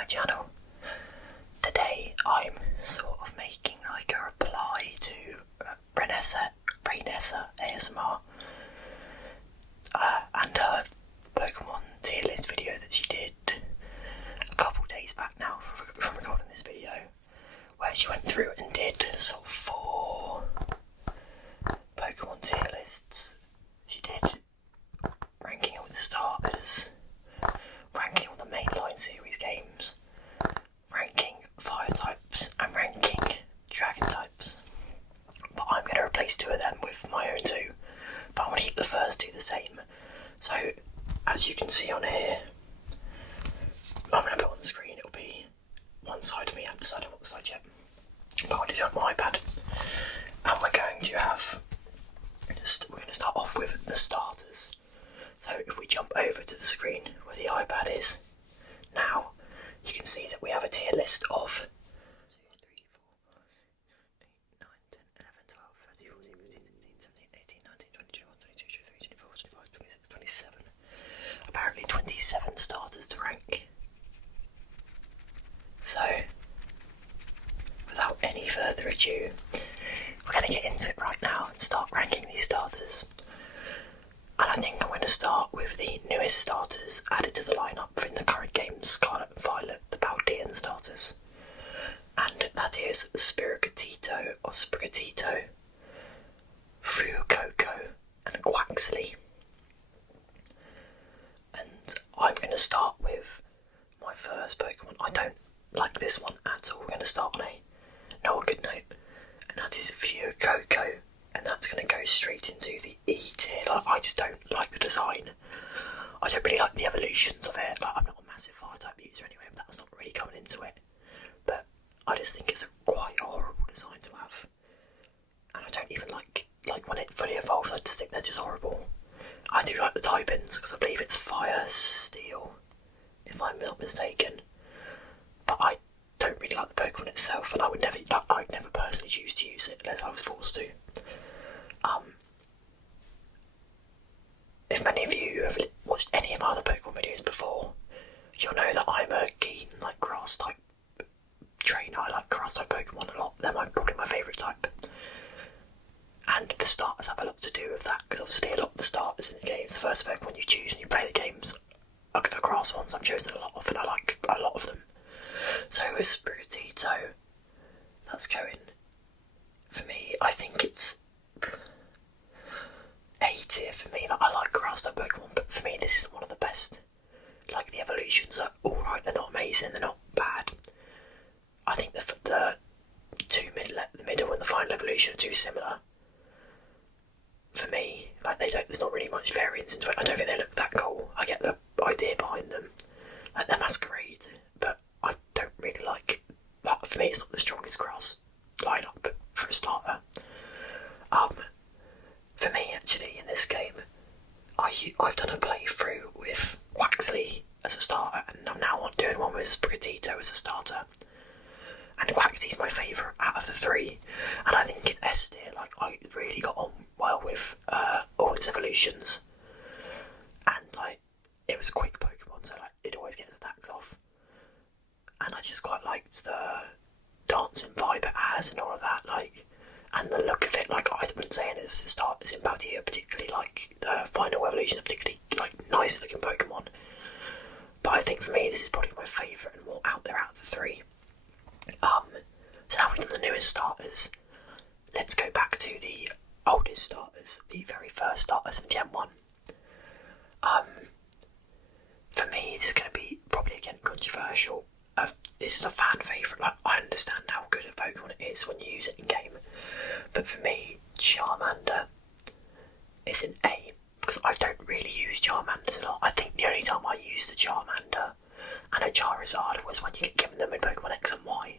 my channel. Today I'm sort of making like a reply to Rainessa ASMR and her Pokémon tier list video that she did a couple days back now from recording this video, where she went through and did sort of 4 Pokémon tier lists. She did ranking all the starters, ranking all the Mainline series games, ranking fire types and ranking dragon types. But I'm going to replace 2 of them with my own 2, but I'm going to keep the first 2 the same. So as you can see on here, I'm going to put on the screen, it'll be one side of me, I haven't decided what side yet, but I'm going to do it on my iPad. And we're going to start off with the starters. So if we jump over to the screen where the iPad is now, you can see that we have a tier list of 27. Apparently 27 starters to rank. So, without any further ado, we're going to get into it right now and start ranking these starters. And I think I'm going to start with the newest starters added to the lineup in the current games, Scarlet and Violet, the Paldean starters. And that is Sprigatito, Fuecoco, and Quaxley. And I'm going to start with my first Pokemon. I don't like this one at all. We're going to start on a good note, and that is Fuecoco, and that's going to go straight into the E tier. I just don't like the design. I don't really like the evolutions of it. I'm not a massive fire type user anyway, but that's not really coming into it. But I just think it's quite a horrible design to have, and I don't even like when it fully evolves. I just think they're just horrible. I do like the typings because I believe it's fire, steel, if I'm not mistaken. But I don't really like the Pokemon itself, and I'd never personally choose to use it unless I was forced to. If many of you have watched any of my other Pokemon videos before, you'll know that I'm a keen grass type trainer. I like grass type Pokemon a lot. They're probably my favourite type. And the starters have a lot to do with that, because obviously a lot of the starters in the games, the first Pokemon you choose when you play the games, are the grass ones. I've chosen a lot of, and I like a lot of them. So with Sprigatito, that's going, for me, I think it's A tier for me. I like grass type Pokemon, but for me this is one of the best. The evolutions are alright, they're not amazing, they're not bad. I think the 2 the middle and the final evolution are too similar. For me, there's not really much variance into it. I don't think they look that cool. I get the idea behind them, they're masquerade, but I don't really like that. For me, it's not the strongest grass lineup for a starter. For me, actually, in this game, I've done a playthrough with Quaxley as a starter, and I'm now doing one with Sprigatito as a starter. And Quaxley's my favourite out of the 3, and I think in S tier, I really got on well with all its evolutions, and it was a quick Pokemon, so it'd always get its attacks off, and I just quite liked the dancing vibe it has and all of that, and the look of it. I wouldn't say any of the starters in Paldean particularly the final evolution are particularly nice looking Pokemon, but I think for me this is probably my favourite and more out there out of the 3. So now we've done the newest starters. Let's go back to the oldest starters, the very first starters in Gen 1. For me, this is going to be probably again controversial. This is a fan favourite. I understand how good a Pokemon it is when you use it in game, but for me, Charmander is an A, because I don't really use Charmanders a lot. I think the only time I used a Charmander and a Charizard was when you get given them in Pokemon X and Y.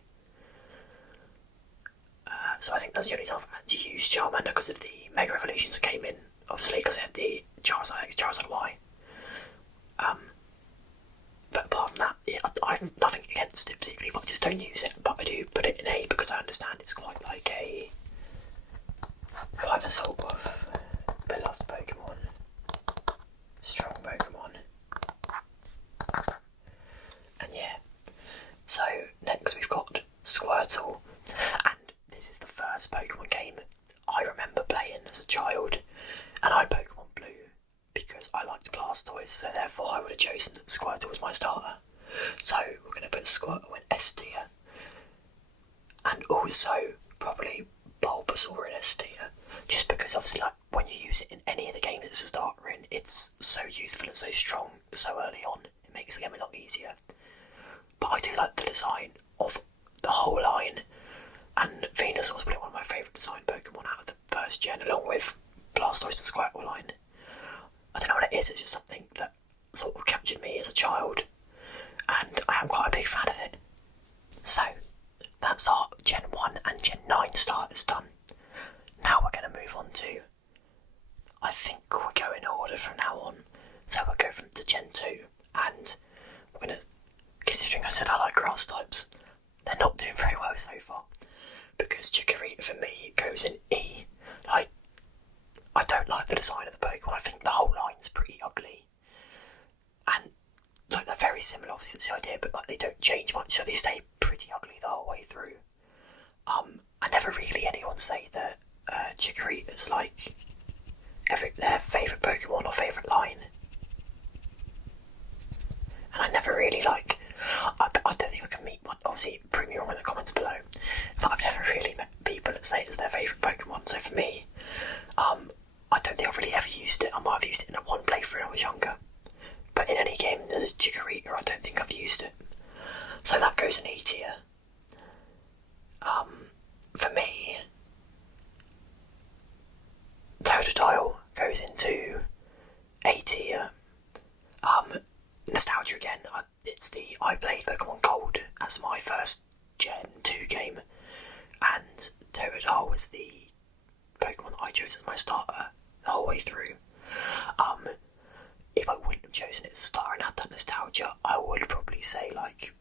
So I think that's the only time I've actually used Charmander, because of the Mega Evolutions that came in, obviously, because it had the Charizard X, Charizard Y. But apart from that, I have nothing against it particularly, but I just don't use it. But I do put it in A because I understand it's quite a sort of beloved Pokemon, strong Pokemon. And yeah, at all. And this is the first Pokemon game I remember playing as a child, and I Pokemon Blue because I liked Blastoise, so therefore I would have chosen Squirtle as my starter. So we're going to put Squirtle in S tier, and also probably Bulbasaur in S tier, just because obviously like when you use it in any of the games it's a starter in, it's so useful and so strong so early on, it makes the game a lot easier. But I do like the design of the whole line, and Venusaur was probably one of my favourite design Pokemon out of the first gen, along with Blastoise and Squirtle line. I don't know what it is, it's just something that sort of captured me as a child, and I am quite a big fan of it. So, that's our Gen 1 and Gen 9 starters done. Now we're going to move on to, I think we'll go in order from now on. So we'll go from to Gen 2, and we're going to, considering I said I like grass types, they're not doing very well so far, because Chikorita for me goes in E. Like, I don't like the design of the Pokemon, I think the whole line's pretty ugly. And like they're very similar, obviously that's the idea, but like they don't change much, so they stay pretty ugly the whole way through. I never really anyone say that Chikorita's like their favourite Pokemon or favourite line. And I never really like, I don't think I can meet one, obviously prove me wrong in the comments below, but I've never really met people that say it's their favourite Pokemon. So for me, I don't think I've really ever used it. I might have used it in one playthrough when I was younger, but in any game there's Chikorita, I don't think I've used it. So that goes in E tier. For me, Totodile goes into A tier. Nostalgia again, I played Pokemon Gold as my first Gen 2 game, and Totodile was the Pokemon I chose as my starter the whole way through. If I wouldn't have chosen it as a starter and had that nostalgia, I would probably say like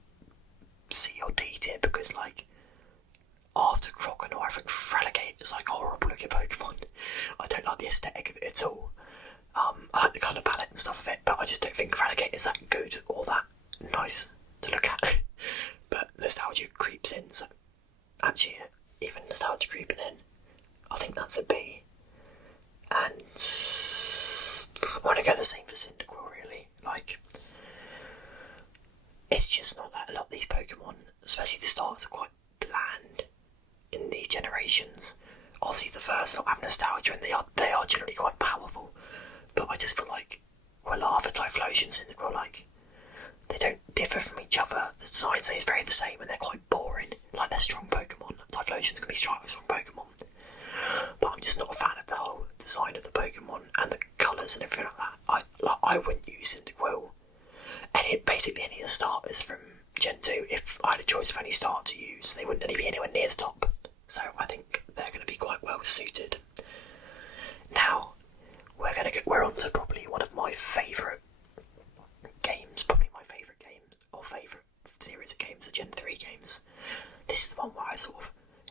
C or D tier, because like after Croconaw, I think Feraligatr is like a horrible looking Pokemon. I don't like the aesthetic of it at all. I like the colour palette and stuff of it, but I just don't think Feraligatr is that good or that nice to look at. But nostalgia creeps in, so actually even nostalgia creeping in, I think that's a B. And I want to go the same for Cyndaquil really. Like, it's just not that a lot of these Pokemon, especially the starters, are quite bland in these generations. Obviously the first lot have nostalgia and they are generally quite powerful, but I just feel like Quilava, Typhlosion, Cyndaquil, like they don't differ from each other. The design stays very the same and they're quite boring. Like, they're strong Pokemon. Typhlosion's gonna be strong Pokemon, but I'm just not a fan of the whole design of the Pokemon and the colours and everything like that. I wouldn't use Cyndaquil. Basically any of the starters from Gen 2, if I had a choice of any starter to use, they wouldn't be anywhere near the top. So I think they're going to be quite well suited. Now, we're on to probably one of my favourite games, probably my favourite game, or favourite series of games, the Gen 3 games. This is the one where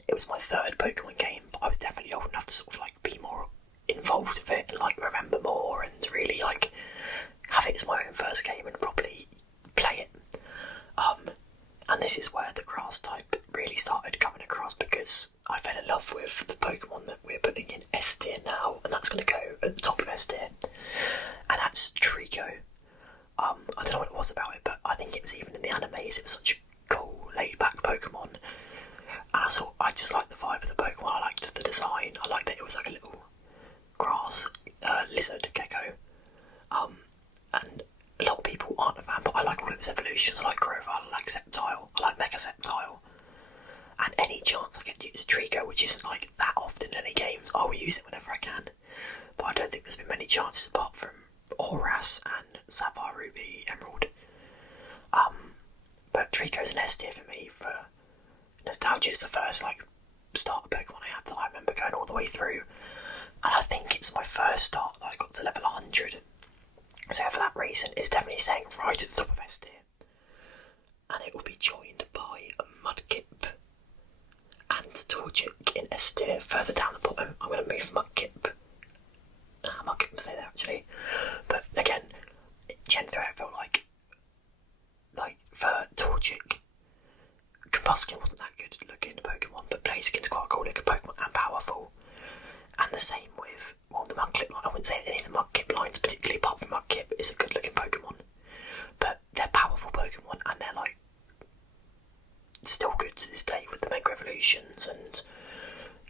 it was my third Pokemon game, but I was definitely old enough to sort of like be more involved with it and like remember more and really like have it as my own first game and probably play it. And this is where the grass type really started coming across, because I fell in love with the Pokemon that we're putting in S tier now, and that's going to go at the top of S tier, and that's Trico. I don't know what it was about it, but I think it was even in the animes, it was such a cool, laid-back Pokemon, and I just liked the vibe of the Pokemon, I liked the design, I liked that it was like a little grass lizard gecko, and a lot of people aren't a fan, but I like all of its evolutions. I like Grovyle, I like Sceptile, I like Mega Sceptile, and any chance I get to use a Trico, which isn't like that often in any games, I will use it whenever I can, but I don't think there's been many chances apart from Horas and Sapphire, Ruby, Emerald. But Trico's an S tier for me. For nostalgia, it's the first like starter Pokemon I had that I remember going all the way through, and I think it's my first start that I got to level 100. So for that reason, it's definitely staying right at the top of S tier. And it will be joined by Mudkip and Torchic in S tier. Further down the bottom, I'm going to move Mudkip. Mudkip will stay there actually. But again, Gen 3 I felt like for Torchic, Buskin wasn't that good looking Pokemon, but Blaziken's quite a cool looking Pokemon and powerful. And the same with, well, the Mudkip line. I wouldn't say any of the Mudkip lines, particularly apart from Mudkip, is a good looking Pokemon. But they're powerful Pokemon, and they're like still good to this day with the Mega Evolutions and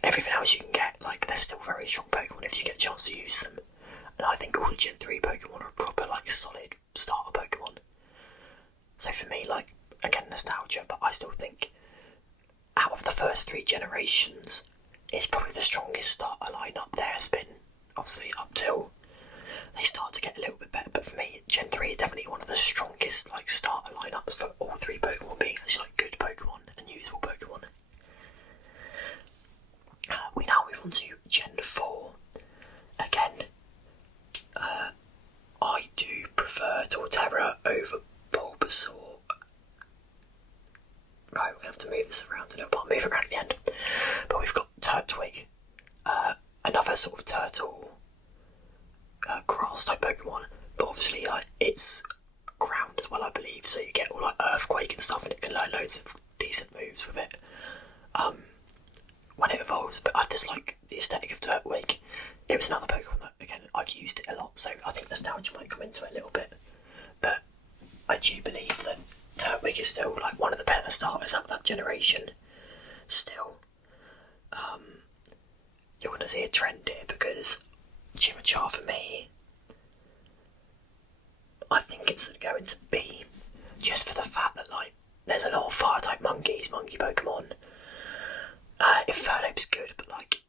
everything else you can get. Like, they're still very strong Pokemon if you get a chance to use them. And I think all the Gen 3 Pokemon are proper, like, solid starter Pokemon. So for me, like, again, nostalgia, but I still think out of the first 3 generations, it's probably the strongest starter lineup there has been, obviously, up till they start to get a little bit better. But for me, Gen 3 is definitely one of the strongest, like, starter lineups for all 3 Pokemon being actually, like, good Pokemon and usable Pokemon. We now move on to Gen 4. Again, I do prefer Torterra over Bulbasaur. Right, we're going to have to move this around a little bit. I'll move it around at the end. But we've got Turtwig, another sort of turtle grass type Pokemon, but obviously like it's ground as well, I believe, so you get all like Earthquake and stuff, and it can learn loads of decent moves with it when it evolves. But I just like the aesthetic of Turtwig. It was another Pokemon that, again, I've used it a lot, so I think nostalgia might come into it a little bit. But I do believe that Turtwig is still like one of the better starters out of that generation. Still, you're going to see a trend here because Chimachar for me, I think it's going to be just for the fact that like there's a lot of fire type monkey Pokemon. Infernape's good, but like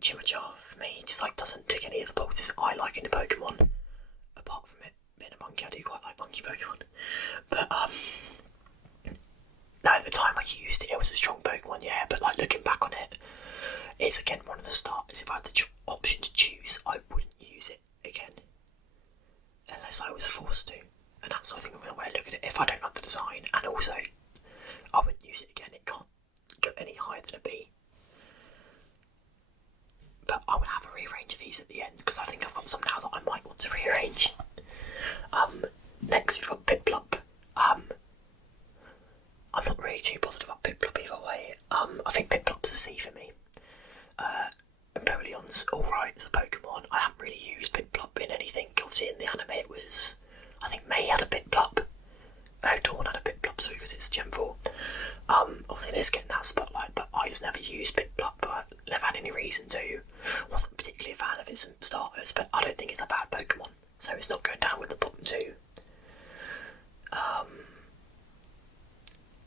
Chimachar for me just like doesn't tick any of the boxes I like in the Pokemon. Apart from it being a monkey, I do quite like monkey Pokemon. But no, at the time I used it, it was a strong Pokemon, yeah. But like looking back on it, it's again one of the starters. If I had the option to choose, I wouldn't use it again unless I was forced to. And that's I think the way I look at it. If I don't like the design, and also I wouldn't use it again. It can't go any higher than a B. But I will have a rearrange of these at the end because I think I've got some now that I might want to rearrange. Next we've got Piplup. I'm not really too bothered about Piplup either way. I think Piplup's a C for me. Empoleon's alright as a Pokemon. I haven't really used Piplup in anything. Obviously in the anime it was, I think May had a Piplup. No, Dawn had a Piplup, so because it's Gen 4. Obviously it is getting that spotlight, but I just never used Piplup. I never had any reason to. Wasn't particularly a fan of its starters, but I don't think it's a bad Pokemon, so it's not going down with the bottom 2.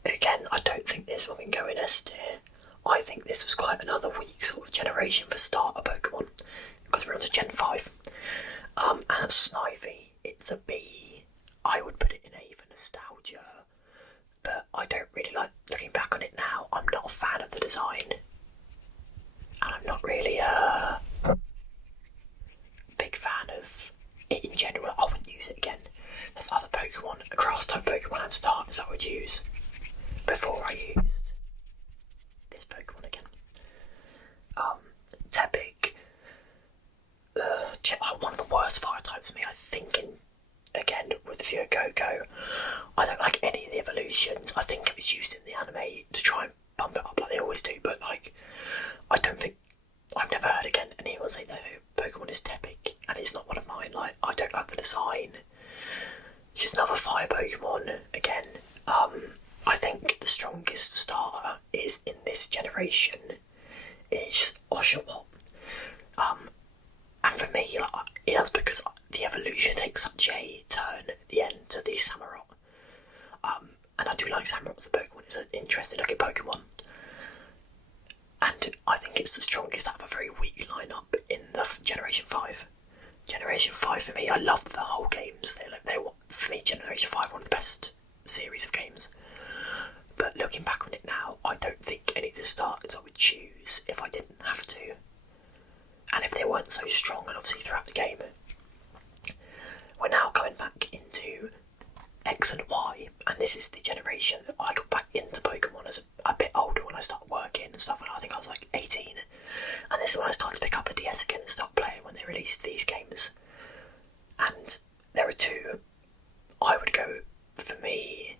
Again, I don't think this one can go in S tier. I think this was quite another weak sort of generation for starter Pokemon, because we're on to Gen 5. And Snivy, it's a B. I would put it in A for nostalgia, but I don't really like looking back on it now. I'm not a fan of the design, and I'm not really a big fan of it in general. I wouldn't use it again. There's other Pokemon, grass type Pokemon and starters I would use before I used this Pokemon again. Tepig, one of the worst fire types for me, I think, again with Fuecoco. I don't like any of the evolutions. I think it was used in the anime to try and bump it up like they always do, but like I don't think, I've never heard again anyone say that Pokemon is Tepig, and it's not one of mine. Like, I don't like the design. It's just another fire Pokemon again. I think the strongest starter is in this generation is Oshawott. And for me, like, that's because the evolution takes such a turn at the end to the Samurott. And I do like Samurott as a Pokemon. It's an interesting looking Pokemon. And I think it's the strongest out of a very weak lineup in the Generation 5. Generation 5 for me, I loved the whole games. They were, for me, Generation 5 one of the best series of games. But looking back on it now, I don't think any of the starters I would choose if I didn't have to. And if they weren't so strong, and obviously throughout the game. We're now going back into X and Y, and this is the generation that I got back into Pokemon as a bit older when I started working and stuff, and I think I was like 18. And this is when I started to pick up a DS again and start playing when they released these games. And there are two I would go, for me,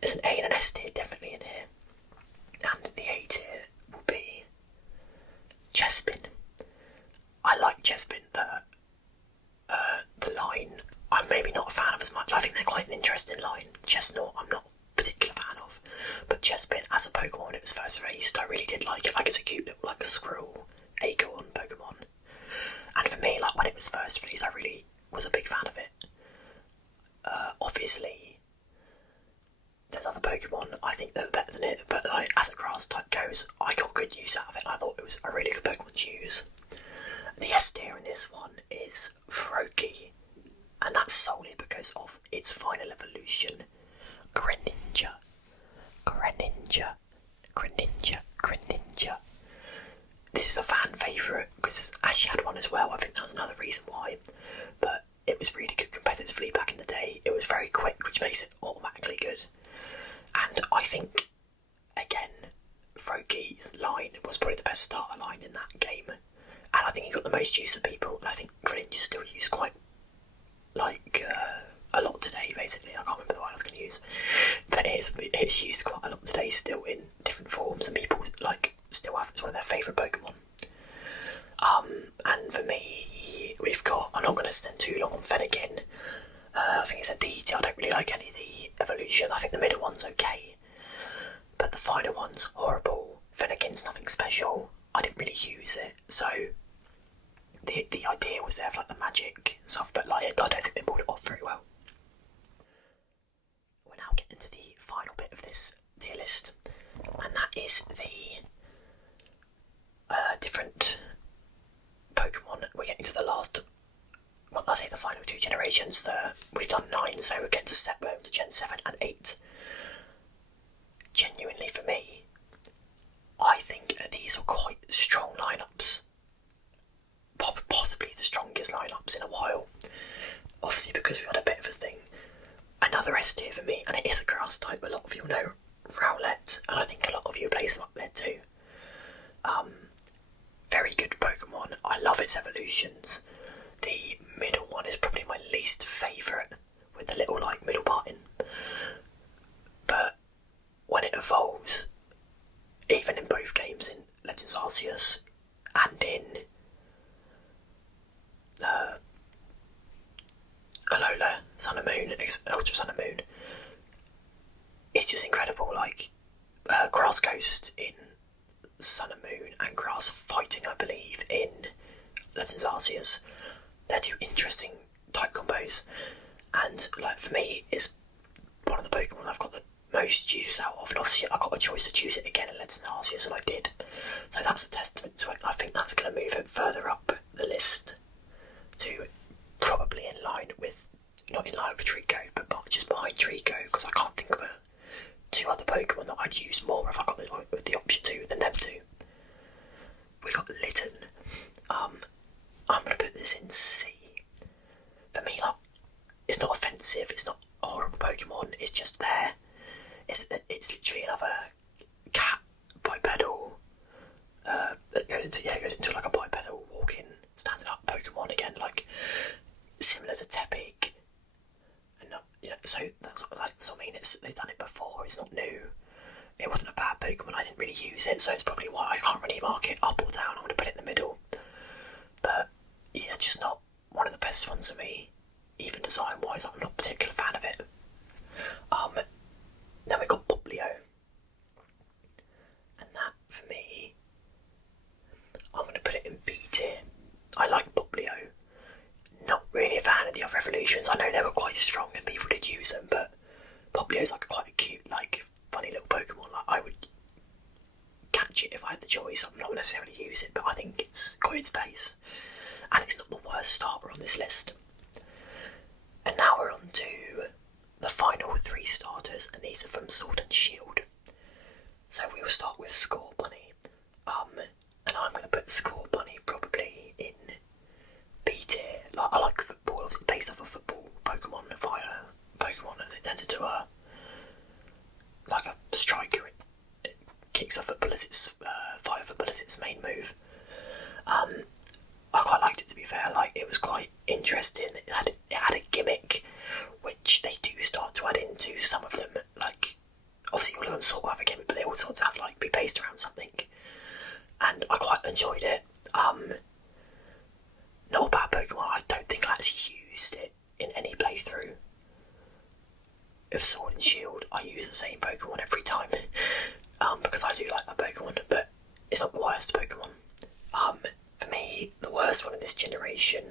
there's an A and an S tier definitely in here. interesting line. Chestnut, I'm not a particular fan of, but Chespin as a Pokemon when it was first released, I really did like it. Like, it's a cute little like squirrel acorn Pokemon, and for me, like when it was first released, I really was a big fan of it. Obviously, there's other Pokemon I think that are better than it, but like as a grass type goes, I got good use out of it. I thought it was a really good Pokemon to use. The S tier in this one is Froakie, and that's solely because of its final evolution, Greninja. Greninja. Greninja. Greninja. This is a fan favourite because Ash had one as well. I think that was another reason why. But it was really good competitively back in the day. It was very quick, which makes it automatically good. And I think, again, Froakie's line was probably the best starter line in that game. And I think he got the most use of people. And I think Greninja's still used quite, like, a lot today, basically. I can't remember the one I was going to use. But it's used quite a lot today still in different forms. And people, like, still have it as one of their favourite Pokemon. And for me, we've got, I'm not going to spend too long on Fennekin. I think it's a D tier. I don't really like any of the evolution. I think the middle one's okay, but the final one's horrible. Fennekin's nothing special. I didn't really use it, so the idea was there for like the magic stuff, but like I don't think they pulled it off very well. We're now getting to the final bit of this tier list, and that is the different Pokemon. We're getting to the last, well, I say the final two generations. We've done 9, so we're getting to Gen 7 and 8. Genuinely, for me, I think these were quite strong lineups. Possibly the strongest lineups in a while. Obviously, because we've had a bit of a thing. Another S tier for me, and it is a grass type. A lot of you know Rowlet, and I think a lot of you place them up there too. Very good Pokemon. I love its evolutions. The middle one is probably my least favourite, with the little like middle part in. But when it evolves, even in both games, in Legends Arceus and in Alola, Sun and Moon, Ultra Sun and Moon, it's just incredible. Like Grass Ghost in Sun and Moon and Grass Fighting, I believe, in Legends Arceus. They're two interesting type combos, and like for me, it's one of the Pokemon I've got the most use out of. And obviously, I got a choice to choose it again in Legends Arceus, and I did. So that's a testament to it. I think that's going to move it further up the list to probably in line with, not in line with Trico, but just behind Trico, because I can't think of two other Pokemon that I'd use more if I got the option to than them two. We got Litten. I'm going to put this in C. For me, like, it's not offensive, it's not a horrible Pokemon, it's just there. It's literally another cat bipedal, that goes into like a bipedal walking, standing up Pokemon again, like similar to Tepig. And not, so that's what I mean. They've done it before. It's not new. It wasn't a bad Pokemon. I didn't really use it, so it's probably why I can't really mark it up or down. I'm going to put it in the middle. But yeah, just not one of the best ones for me. Even design-wise, I'm not a particular fan of it. Then we got Bublio, and that for me, I'm going to put it in B tier. I like Bublio. Not really a fan of the other evolutions. I know they were quite strong and people did use them, but Bublio's like quite a cute, like funny little Pokemon. Like I would catch it if I had the choice. I'm not necessarily use it, but I think it's got its place, and it's not the worst starter on this list. And now we're on to the final 3 starters, and these are from Sword and Shield. So we will start with Scorbunny. And I'm going to put Scorbunny probably in B tier. Like, I like football, obviously based off a football Pokemon, fire Pokemon, and it turns into like a striker. It kicks a football as its fire football as its main move. I quite liked it, to be fair. Like, it was quite interesting. It had a gimmick, which they do start to add into some of them. Like, obviously all of them sort of have a gimmick, but they all sort of have like be based around something. And I quite enjoyed it. Not a bad Pokemon. I don't think I actually used it in any playthrough. of Sword and Shield, I use the same Pokemon every time, because I do like that Pokemon, but it's not the worst Pokemon. For me, the worst one of this generation,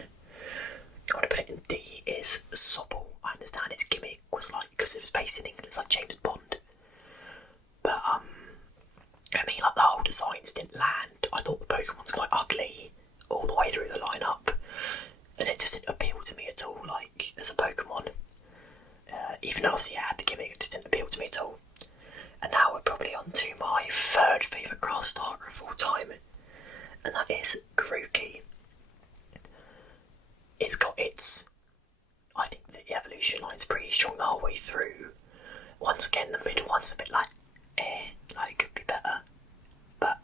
I want to put it in D, is Sobble. I understand its gimmick was like, because it was based in England, it's like James Bond. But, I mean, like, the whole designs didn't land. I thought the Pokemon's quite ugly all the way through the lineup, and it just didn't appeal to me at all, like, as a Pokemon. Even though obviously it had the gimmick, it just didn't appeal to me at all. And now we're probably on to my third favourite grass starter of all time, and that is Grookey. It's got its... I think the evolution line's pretty strong the whole way through. Once again, the middle one's a bit like, like it could be better. But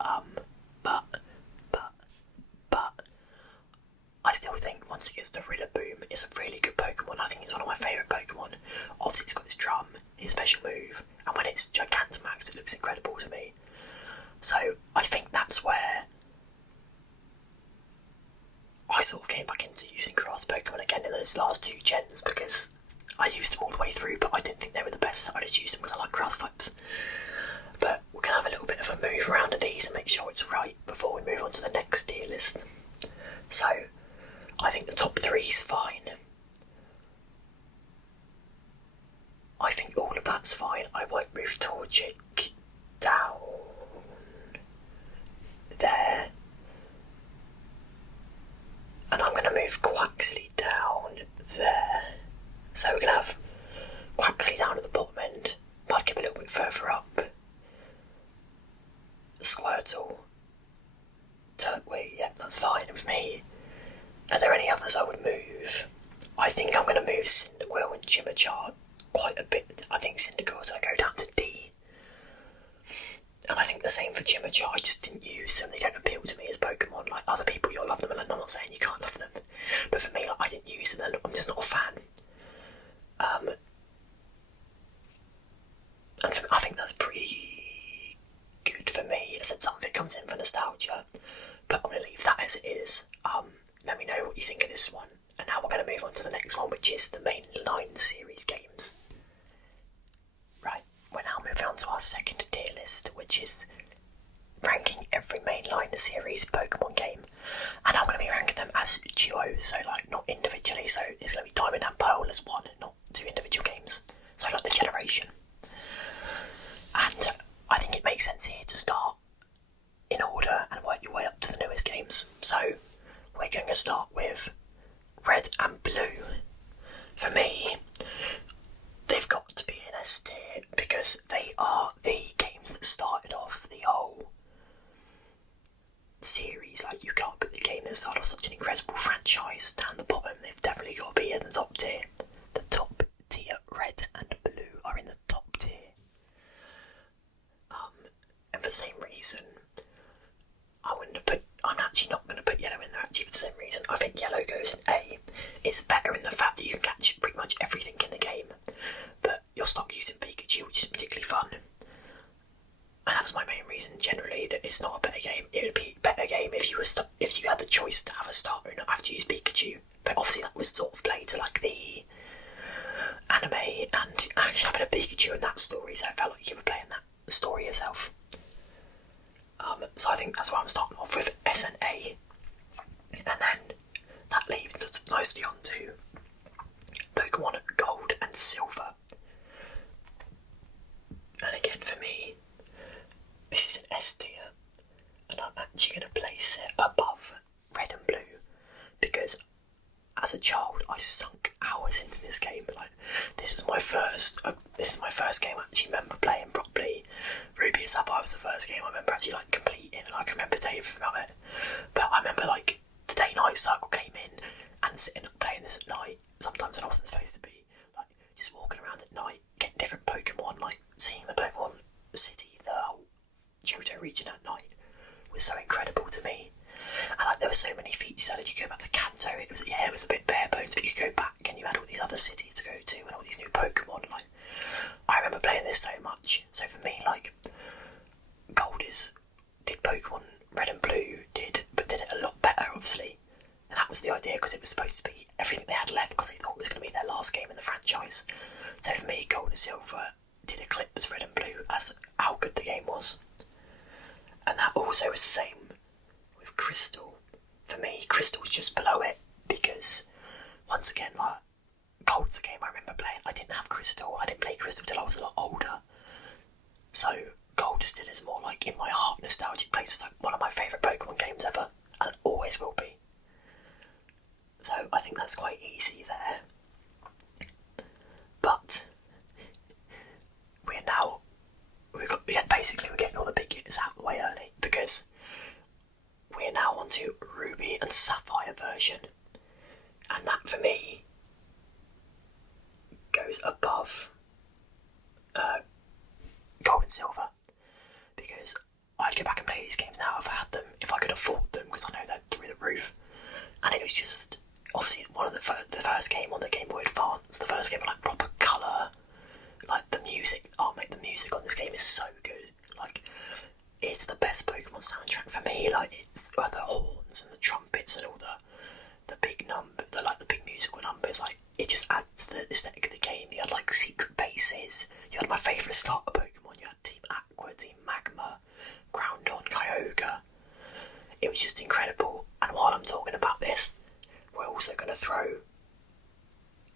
I still think once it gets to Rillaboom, it's a really good Pokemon. I think it's one of my favourite Pokemon. Obviously it's got its drum, his special move, and when it's Gigantamax it looks incredible to me. So I think that's where I sort of came back into using grass Pokemon again in those last two gens, because I used them all the way through, but I didn't think they were the best. I just used them because I like grass types. But we're going to have a little bit of a move around of these and make sure it's right before we move on to the next tier list. So, I think the top 3 is fine. I think all of that's fine. I won't move Torchic down there. And I'm going to move Quaxly down there. So we're going to have Quaxly down at the bottom end, Mudkip a little bit further up, Squirtle, Turtwig, yeah, that's fine with me. Are there any others I would move? I think I'm going to move Cyndaquil and Chimachar quite a bit. I think Cyndaquil's going to go down to D. And I think the same for Chimachar. I just didn't use them. They don't appeal to me as Pokemon. Like, other people, you'll love them, and I'm not saying you can't love them. But for me, like, I didn't use them. I'm just not a fan. And I think that's pretty good for me. I said some of it comes in for nostalgia, but I'm going to leave that as it is. Let me know what you think of this one. And now we're going to move on to the next one, which is the Mainline series games. Right, we're now moving on to our second tier list, which is ranking every Mainline series Pokemon game. And I'm going to be ranking them as duos, so like not individually. So it's going to be Diamond and Pearl as one, not two individual games. So like the generation. And I think it makes sense here to start in order and work your way up to the newest games. So we're going to start with Red and Blue. For me, they've got to be in S tier because they are the games that started off the whole series. Like, you can't put the game that started off such an incredible franchise down the bottom. They've definitely got to be in the top tier. The top tier, Red and Blue, are in the top tier. And for the same reason, I'm actually not going to put Yellow in there, actually, for the same reason. I think Yellow goes in A. It's better in the fact that you can catch pretty much everything in the game, but you're stuck using Pikachu, which is particularly fun. And that's my main reason, generally, that it's not a better game. It would be a better game if you had the choice to have a starter and not have to use Pikachu. But obviously that was sort of played to like the anime and actually having a Pikachu in that story, so it felt like you were playing that story yourself. So I think that's why I'm starting off with S and A. And then that leaves us nicely on to Pokemon Gold and Silver. And again, for me, this is an S tier, and I'm actually going to place it above Red and Blue because as a child I sunk hours into this game. Like, this is my first game I actually remember playing properly. Ruby and Sapphire was the first game I remember actually like completing, and I can remember everything about it. But I remember like the day-night cycle came in and sitting and playing this at night. Sometimes when I wasn't supposed to be, like just walking around at night, getting different Pokemon, like seeing the Pokemon City, the whole Johto region at night was so incredible to me. And like there were so many features. Like, you go back to Kanto, it was a bit bare bones, but you could go back and you had all these other cities to go to and all these new Pokemon. Like, I remember playing this so much. So for me, like, Gold did Pokemon Red and Blue but did it a lot better, obviously. And that was the idea, because it was supposed to be everything they had left, because they thought it was going to be their last game in the franchise. So for me, Gold and Silver did eclipse Red and Blue as how good the game was. And that also was the same with Crystal. For me, Crystal was just below it, because once again, like, Gold's the game I remember playing. I didn't have Crystal. I didn't play Crystal till I was a lot older. So Gold still is more like in my heart nostalgic place. It's like one of my favourite Pokemon games ever, and it always will be. So I think that's quite easy there. But we're getting all the big hitters out of the way early, because we're now on to Ruby and Sapphire version, and that for me goes above Gold and Silver, because I'd go back and play these games now if I had them, if I could afford them, because I know they're through the roof. And it was just, obviously, one of the first game on the Game Boy Advance, the first game with like proper colour, like the music. Oh mate, the music on this game is so good. Like, it's the best Pokemon soundtrack for me. Like, it's the horns and the trumpets and all the big the big musical numbers. Like, it just adds to the aesthetic of the game. You had like secret bases. You had my favourite starter Pokemon. You had Team Aqua, Team Magma, Groundon, Kyogre. It was just incredible. And while I'm talking about this, we're also going to throw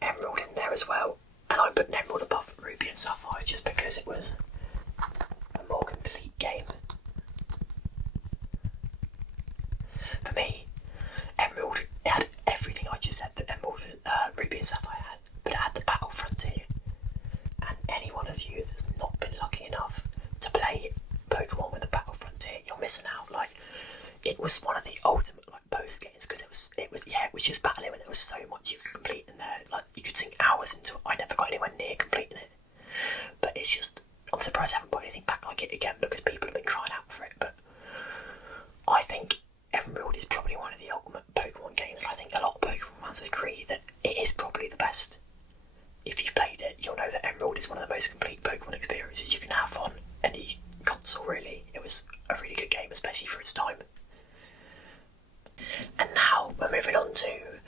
Emerald in there as well. And I put Emerald above Ruby and Sapphire just because it was a more complete game. For me, Emerald, it had everything I just said that Emerald, Ruby and Sapphire had, but it had the Battle Frontier. And any one of you that's not been lucky enough to play Pokemon with the Battle Frontier, you're missing out. Like, it was one of the ultimate like post games, because it was just battling, and there was so much you could complete in there. Like, you could sink hours into it. I never got anywhere near completing it, but it's just, I'm surprised I haven't put anything back like it again, because people have been crying out for it. But I think Emerald is probably one of the ultimate Pokemon games, and I think a lot of Pokemon fans agree that it is probably the best. If you've played it, you'll know that Emerald is one of the most complete Pokemon experiences you can have on any console, really. It was a really good game, especially for its time. And now we're moving on to,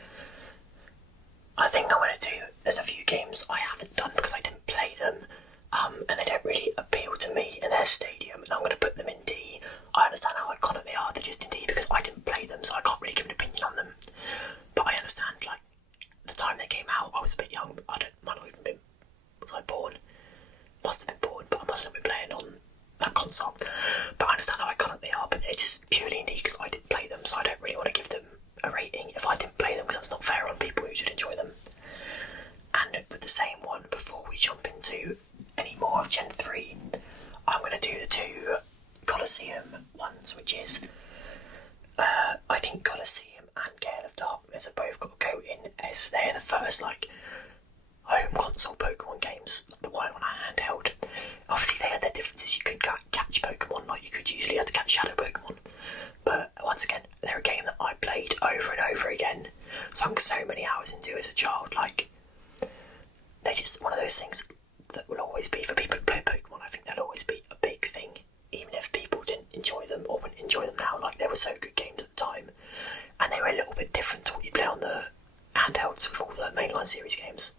I think I'm going to do, there's a few games I haven't done because I didn't play them, and they don't really appeal to me in their stadium, and I'm going to put them in D. I understand how iconic they are, they're just in D because I didn't play them, so I can't really give an opinion on them. But I understand, like, the time they came out, I was a bit young. Might not even been, was I born? Must have been born, but I must have been playing on that console. But I understand how iconic they are, but they're just purely indie because I didn't play them, so I don't really want to give them a rating if I didn't play them, because that's not fair on people who should enjoy them. And with the same one, before we jump into any more of Gen 3, I'm going to do the two Colosseum ones, which is, I think Colosseum and Gale of Darkness have both got to go in as they're the first, like, home console Pokemon games, like the one on a handheld. Obviously they had their differences. You couldn't catch Pokemon like you could usually. Had to catch Shadow Pokemon. But once again, they're a game that I played over and over again, sunk so many hours into as a child. Like, they're just one of those things that will always be, for people who play Pokemon, I think they'll always be a big thing, even if people didn't enjoy them or wouldn't enjoy them now. Like, they were so good games at the time, and they were a little bit different to what you play on the handhelds with all the mainline series games.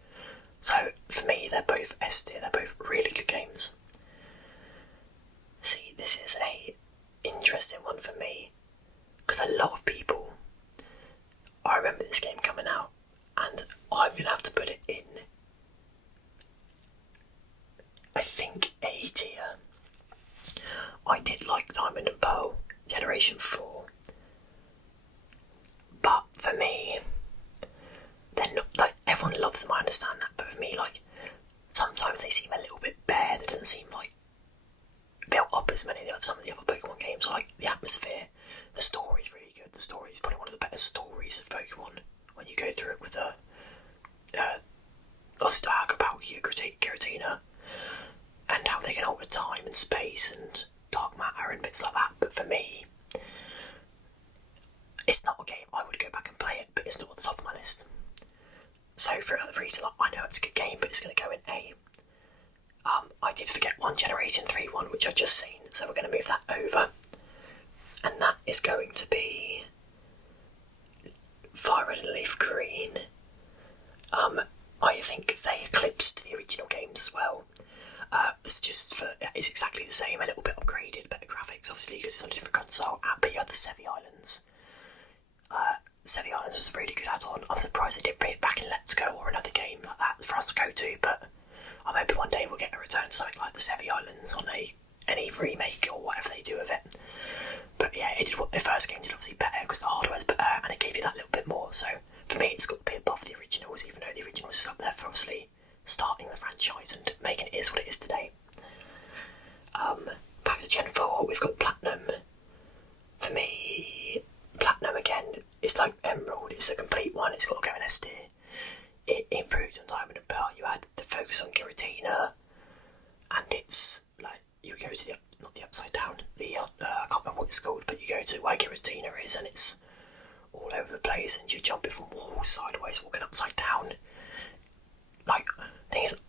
So for me, they're both S tier. They're both really good games. See, this is a interesting one for me, because a lot of people, I remember this game coming out, and I'm gonna have to put it in, I think, A tier. I did like Diamond and Pearl Generation 4, but for me, they're not, like, everyone loves them, I understand that, but for me, like, sometimes they seem a little bit bare. They doesn't seem like built up as many as some of the other Pokemon games. Like, the atmosphere, the story's really good. The story is probably one of the better stories of Pokemon when you go through it with the talk about Giratina and how they can alter time and space and dark matter and bits like that. But for me, it's not a game I would go back and play it, but it's not at the top of my list. So for another reason, like, I know it's a good game, but it's going to go in A. I did forget one Generation 3 one, which I've just seen, so we're going to move that over. And that is going to be Fire Red and Leaf Green, I think they eclipsed the original games as well. It's exactly the same, a little bit upgraded, better graphics, obviously, because it's on a different console. But you had the Sevi Islands. Sevi Islands was a really good add-on. I'm surprised they didn't bring it back in Let's Go or another game like that for us to go to, but I'm hoping one day we'll get a return to something like the Sevi Islands on any remake or whatever they do with it. But yeah, it did what the first game did, obviously better because the hardware's better and it gave you that little bit more. So for me, it's got to be above the originals, even though the originals is up there for obviously starting the franchise and making it is what it is today. Back to Gen 4, we've got Platinum. For me, Platinum again, it's like Emerald, it's a complete one, it's got to go in S tier. It improved on Diamond and Pearl. You had the focus on Giratina, and it's like you go to not the upside down, I can't remember what it's called, but you go to where Giratina is and it's all over the place and you're jumping from walls sideways, walking upside down. Like, thing is,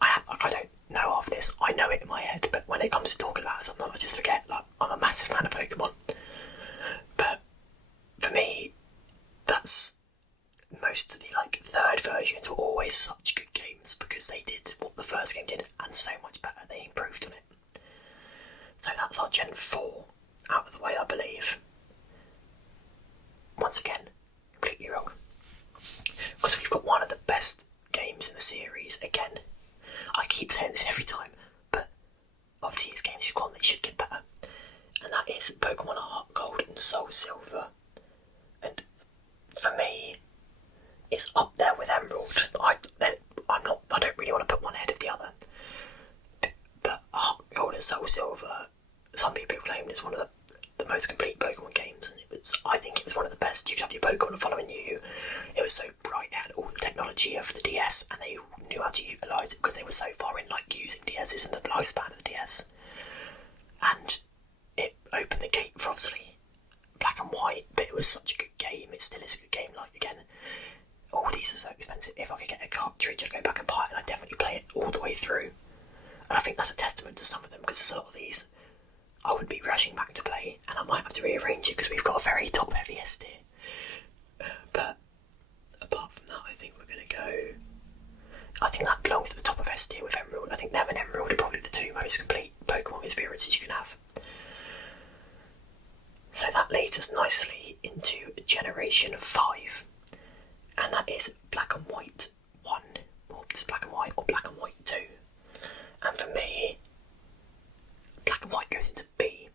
I don't know half this, I know it in my head, but when it comes to talking about it, sometimes I just forget. Like, I'm a massive fan of Pokemon, but for me, that's most of the third versions were always such good games because they did what the first game did and so much better. They improved on it. So that's our Gen 4 out of the way, I believe. Once again, completely wrong. Because we've got one of the best games in the series again. I keep saying this every time, but obviously it's games you've got that should get better. And that is Pokemon Heart Gold and Soul Silver. And for me, it's up there with Emerald. I don't really want to put one ahead of the other. But Heart Gold and Soul Silver, some people claim it's one of the most complete Pokemon games, and I think it was one of the best. You could have your Pokemon following you. It was so bright, it had all the technology of the DS, and they knew how to utilise it because they were so far in using DSs and the lifespan of the DS. And it opened the gate for obviously Black and White, but it was such a good game. It still is a good game. Again, all these are so expensive. If I could get a cartridge, I'd go back and buy it, and I'd definitely play it all the way through. And I think that's a testament to some of them, because there's a lot of these I would be rushing back to play, and I might have to rearrange it because we've got a very top-heavy S tier. But apart from that, I think we're going to go... I think that belongs to the top of S tier with Emerald. I think them and Emerald are probably the two most complete Pokemon experiences you can have. So that leads us nicely into Generation 5. And that is Black and White 1, or just Black and White, or Black and White 2. And for me, Black and White goes into B.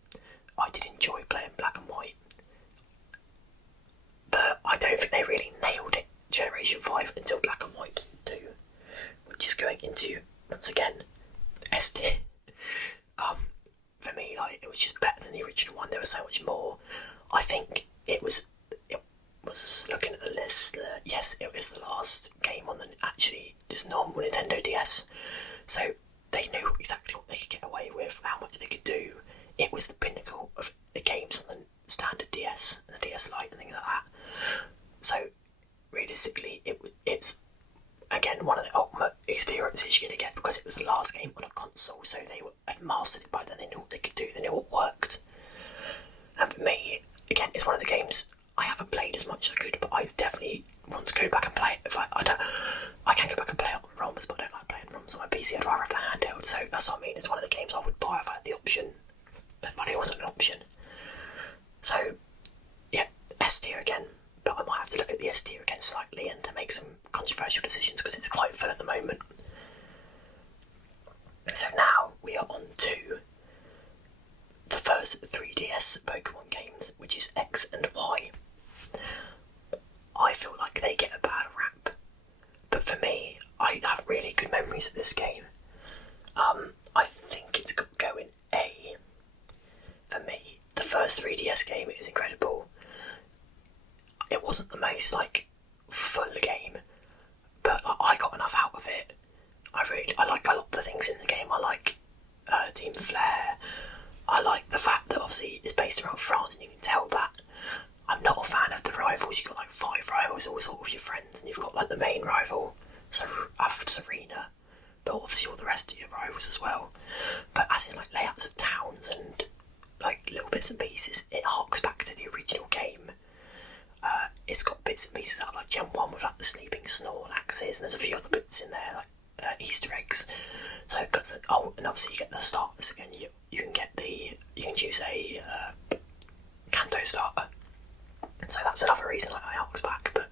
I did enjoy playing Black and White, but I don't think they really nailed it, Generation 5, until Black and White 2, which is going into, once again, S tier. For me, it was just better than the original one. There was so much more. I think it was looking at the list, yes, it was the last game on the actually just normal Nintendo DS, so they knew exactly what they could get away with, how much they could do. It was the pinnacle of the games on the standard DS and the DS Lite and things like that. So realistically, it's again one of the ultimate experiences you're going to get because it was the had game on a console, so they had mastered it by then. They knew what they could do, they knew what worked. And for me, again, it's one of the games I haven't played as much as I could, but I definitely want to go back and play it. If I can go back and play it on ROMs, but I don't like playing ROMs on my PC. I'd rather have the handheld, so that's what I mean. It's one of the games I would buy if I had the option, but money wasn't an option. So, yeah, S tier again, but I might have to look at the S tier again slightly and to make some controversial decisions because it's quite full at the moment. So now we are on to the first 3DS Pokemon games, which is X and Y. I feel like they get a bad rap, but for me, I have really good memories of this game. I think it's going A. For me, the first 3DS game is incredible. It wasn't the most full game, but I got enough out of it. I like a lot of the things in the game. I like Team Flare. I like the fact that obviously it's based around France, and you can tell that. I'm not a fan of the rivals. You've got 5 rivals, all sort of your friends, and you've got the main rival, Serena, but obviously all the rest of your rivals as well. But as in layouts of towns and little bits and pieces, it harks back to the original game. it's got bits and pieces out like Gen 1 with like the sleeping Snorlaxes, and there's a few other bits in there like Easter eggs. So it got and obviously you get the starters again. You can choose a Kanto starter, so that's another reason like I harks back. But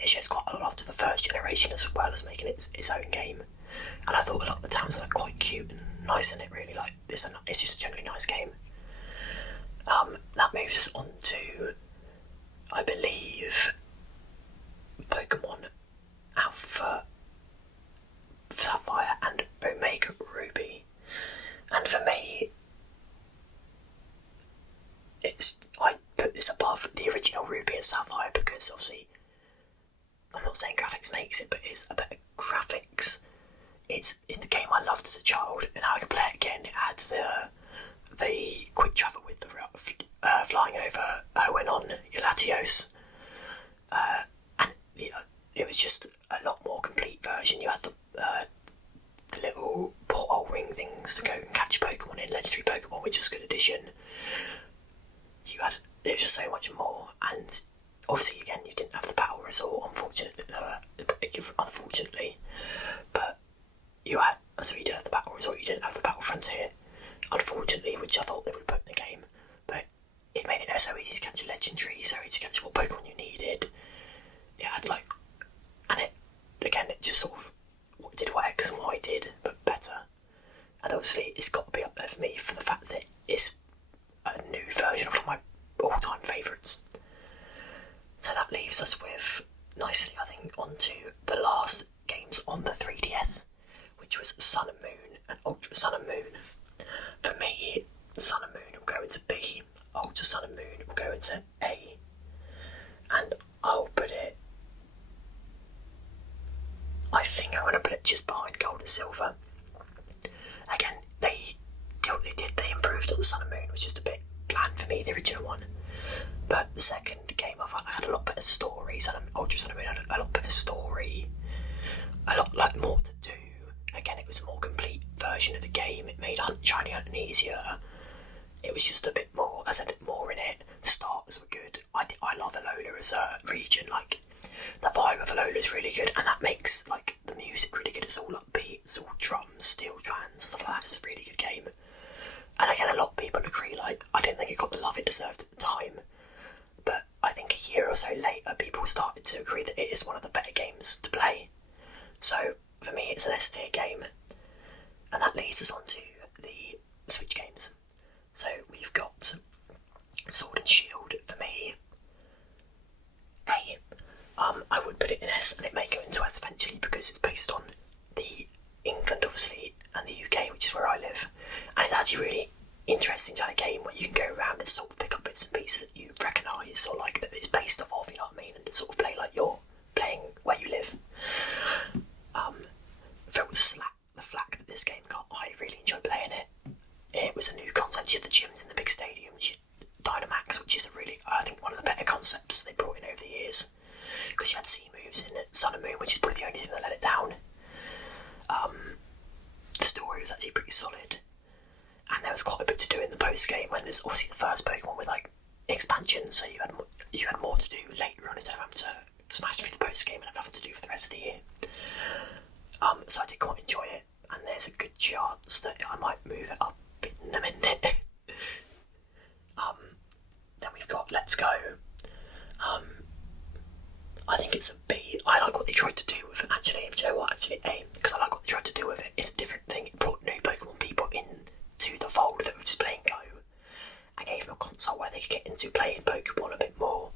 it shows quite a lot off to the first generation as well as making its own game. And I thought a lot of the towns are quite cute and nice in it. Really, like it's just a generally nice game. That moves us on to, I believe, Pokemon Alpha Sapphire and Omega Ruby. And for me, I put this above the original Ruby and Sapphire because obviously, I'm not saying graphics makes it, but it's a better graphics. It's the game I loved as a child, and now I can play it again. It had the quick travel with the flying over Hoenn Latios, and it was just a lot more complete version. You had the little porthole ring things to go and catch Pokemon in, legendary Pokemon, which was a good addition. It was just so much more, and obviously again you didn't have the battle resort, unfortunately, but you did have the battle resort, you didn't have the battle frontier, unfortunately, which I thought they would put in the game, but it made it so easy to catch a legendary, so easy to catch what Pokemon you needed. It had it just sort of did what X and Y did, but better. And obviously it's got to be up there for me for the fact that it's a new version of one of my all-time favourites. So that leaves us with, nicely I think, onto the last games on the 3DS, which was Sun and Moon and Ultra Sun and Moon. For me, Sun and Moon will go into B, Ultra Sun and Moon will go into A, and I'll put it, I think I'm going to put it just behind Gold and Silver. Again, they improved on the Sun and Moon, which is a bit bland for me, the original one. But the second game I had a lot better story. Ultra Sun and Moon had a lot better story, a lot more to do. Again, it was a more complete version of the game. It made shiny hunting easier. It was just a bit more, as I said, more in it. The starters were good. I love Alola as a region. Like the vibe of Alola is really good, and that makes like the music really good. It's all upbeat. It's all drums, steel drums, stuff like that. It's a really good game. And again, a lot of people agree. Like I didn't think it got the love it deserved at the time, but I think a year or so later, people started to agree that it is one of the better games to play. So for me, it's an S tier game, and that leads us on to the Switch games. So we've got Sword and Shield for me. A. I would put it in S, and it may go into S eventually because it's based on the England, obviously, and the UK, which is where I live. And it's actually really interesting to have a game where you can go around and sort of pick up bits and pieces that you recognise or like that it's based off of, you know what I mean, and sort of play like you're playing where you live. Felt the flack that this game got, I really enjoyed playing it. It was a new concept. You had the gyms in the big stadiums, you had Dynamax, which is I think one of the better concepts they brought in over the years, because you had C moves in Sun and Moon, which is probably the only thing that let it down. The story was actually pretty solid, and there was quite a bit to do in the post game when there's obviously the first Pokemon with like expansions, so you had more to do later on instead of having to smash through the post game and have nothing to do for the rest of the year. So I did quite enjoy it, and there's a good chance that I might move it up in a minute. Then we've got Let's Go. I think it's a B. I like what they tried to do with it, actually. Do you know what? Actually, A, because I like what they tried to do with it. It's a different thing. It brought new Pokemon people into the fold that were just playing Go, and gave them a console where they could get into playing Pokemon a bit more.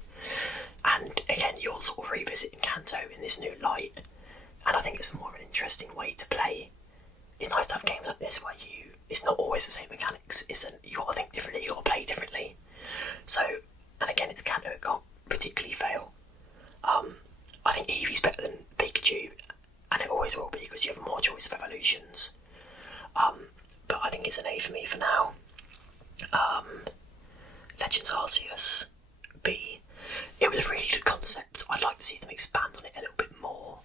And again, you're sort of revisiting Kanto in this new light, and I think it's more of an interesting way to play. It's nice to have games like this where it's not always the same mechanics. You got to think differently. You got to play differently. So, and again, it's Kanto. It can't particularly fail. I think Eevee's better than Pikachu, and it always will be because you have more choice of evolutions. But I think it's an A for me for now. Legends Arceus, B. It was a really good concept. I'd like to see them expand on it a little bit more,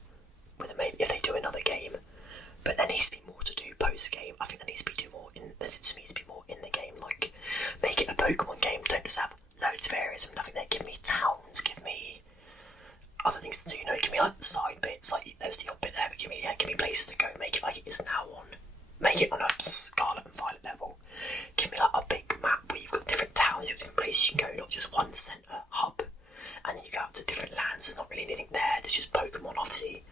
maybe if they do another game. But there needs to be more to do post game. I think there needs to be more in the game. Like make it a Pokemon game. Don't just have loads of areas of nothing there. Give me towns. Give me other things to do. You know, give me like side bits, like there's the odd bit there, but give me places to go. Make it like it is now on. Make it on a Scarlet and Violet level. Give me like a big map where you've got different towns, you've got different places you can go, not just one centre hub. And then you go out to different lands. There's not really anything there. There's just Pokemon, obviously.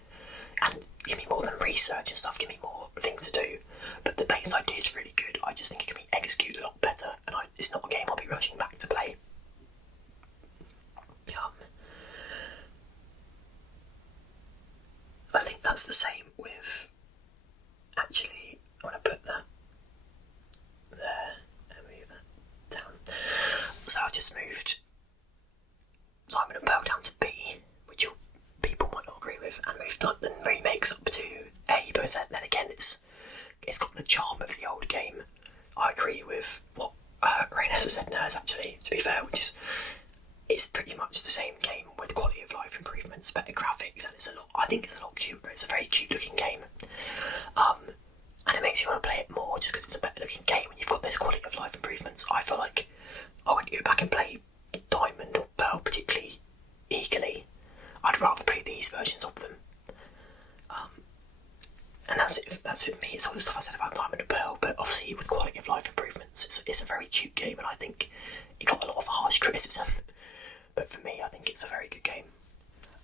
And give me more than research and stuff. Give me more things to do. But the base idea is really good. I just think it can be executed a lot better. And it's not a game I'll be rushing back to play. I think that's the same with... Actually, I want to put that there and move that down. So I've just moved Simon and Pearl down to B, which people might not agree with, and moved up the remakes up to A, but then again it's got the charm of the old game. I agree with what Rainessa said Ners, actually, to be fair, which is it's pretty much the same game with quality of life improvements, better graphics, and I think it's a lot cuter. It's a very cute looking game. And it makes you want to play it more just because it's a better looking game and you've got those quality of life improvements. I feel like I wouldn't go back and play Diamond or Pearl particularly eagerly. I'd rather play these versions of them. And that's with me. It's all the stuff I said about Diamond and Pearl, but obviously with quality of life improvements, it's a very cute game, and I think it got a lot of harsh criticism. But for me, I think it's a very good game.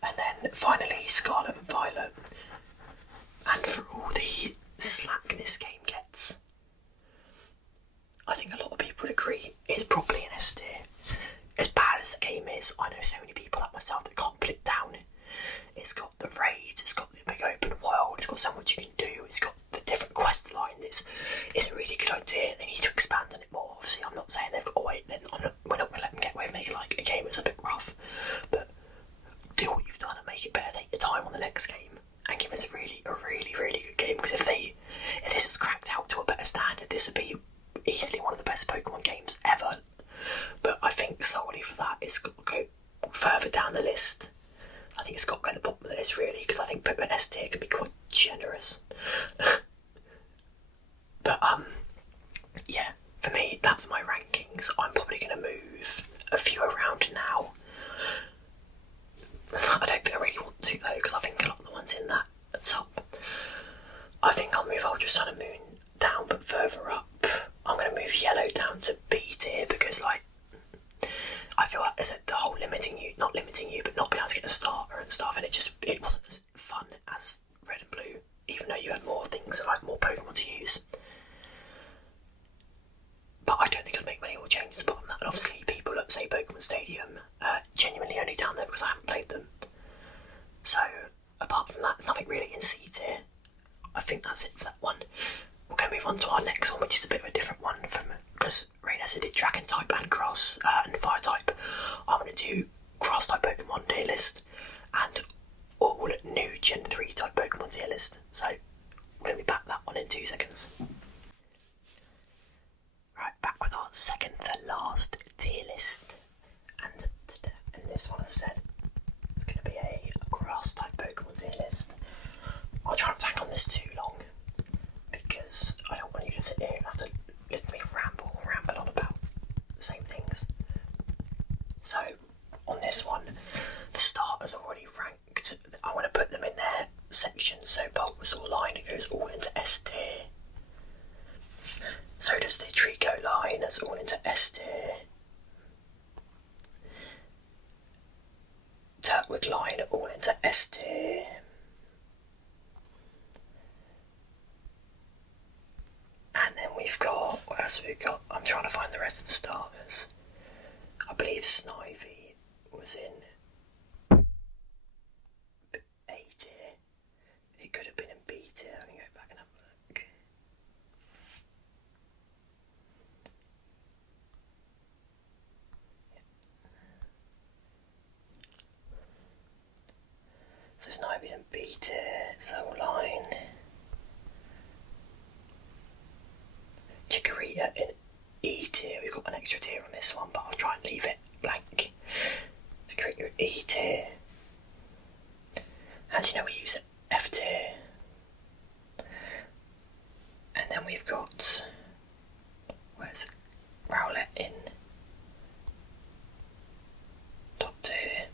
And then finally, Scarlet and Violet. And for all the slack this game gets, I think a lot of people would agree it's probably an S tier. As bad as the game is, I know so many people like myself that can't put it down. It's got the raids, it's got the big open world, it's got so much you can do, it's got the different quest lines. It's a really good idea. They need to expand on it more. Obviously, I'm not saying they've got to wait. We're not going to let them get away with making like a game that's a bit rough, but do what you've done and make it better. Take your time on the next game and give us a really good game. Because if this was cracked out to a better standard, this would be easily one of the best Pokemon games ever. But I think solely for that, it's got to go further down the list. I think it's got to go at the bottom of the list, really, because I think Pokemon S tier can be quite generous. But yeah, for me, that's my rankings. I'm probably going to move a few around now. I don't think I really want to, though, because I think a lot of the ones in that top, I think I'll move Ultra Sun and Moon down, but further up. I'm going to move Yellow down to B tier, because, like, I feel like there's the whole not limiting you, but not being able to get a starter and stuff, and it wasn't as fun as Red and Blue, even though you had more things, like more Pokemon to use. But I don't think I'd make many more changes apart from that, and obviously people that say Pokemon Stadium genuinely only down there because I haven't played them. So, apart from that, there's nothing really in C tier. I think that's it for that one. We're going to move on to our next one, which is a bit of a different one because Rainessa did Dragon type and Grass and Fire type. I'm going to do Grass type Pokemon tier list and all new Gen 3 type Pokemon tier list. So we're going to be back that one in 2 seconds. Right, back with our second to last tier list. And this one, as I said, it's going to be a Grass type Pokemon tier list. I'll try not to hang on this too long, because I don't want you to sit here and have to listen to me ramble on about the same things. So, on this one, the starters are already ranked. I want to put them in their sections, so Bulbasaur line, it goes all into S tier. So does the Trico line, it's all into S tier. Turtwig line, all into S tier. And then we've got, what else have we got? I'm trying to find the rest of the starters. I believe Snivy was in A tier. It could have been in B tier. Let me go back and have a look. So Snivy's in B tier, Soul Line. Chikorita in E tier. We've got an extra tier on this one, but I'll try and leave it blank. Chikorita E tier. And you know, we use it F tier. And then we've got, where's Rowlet in top tier.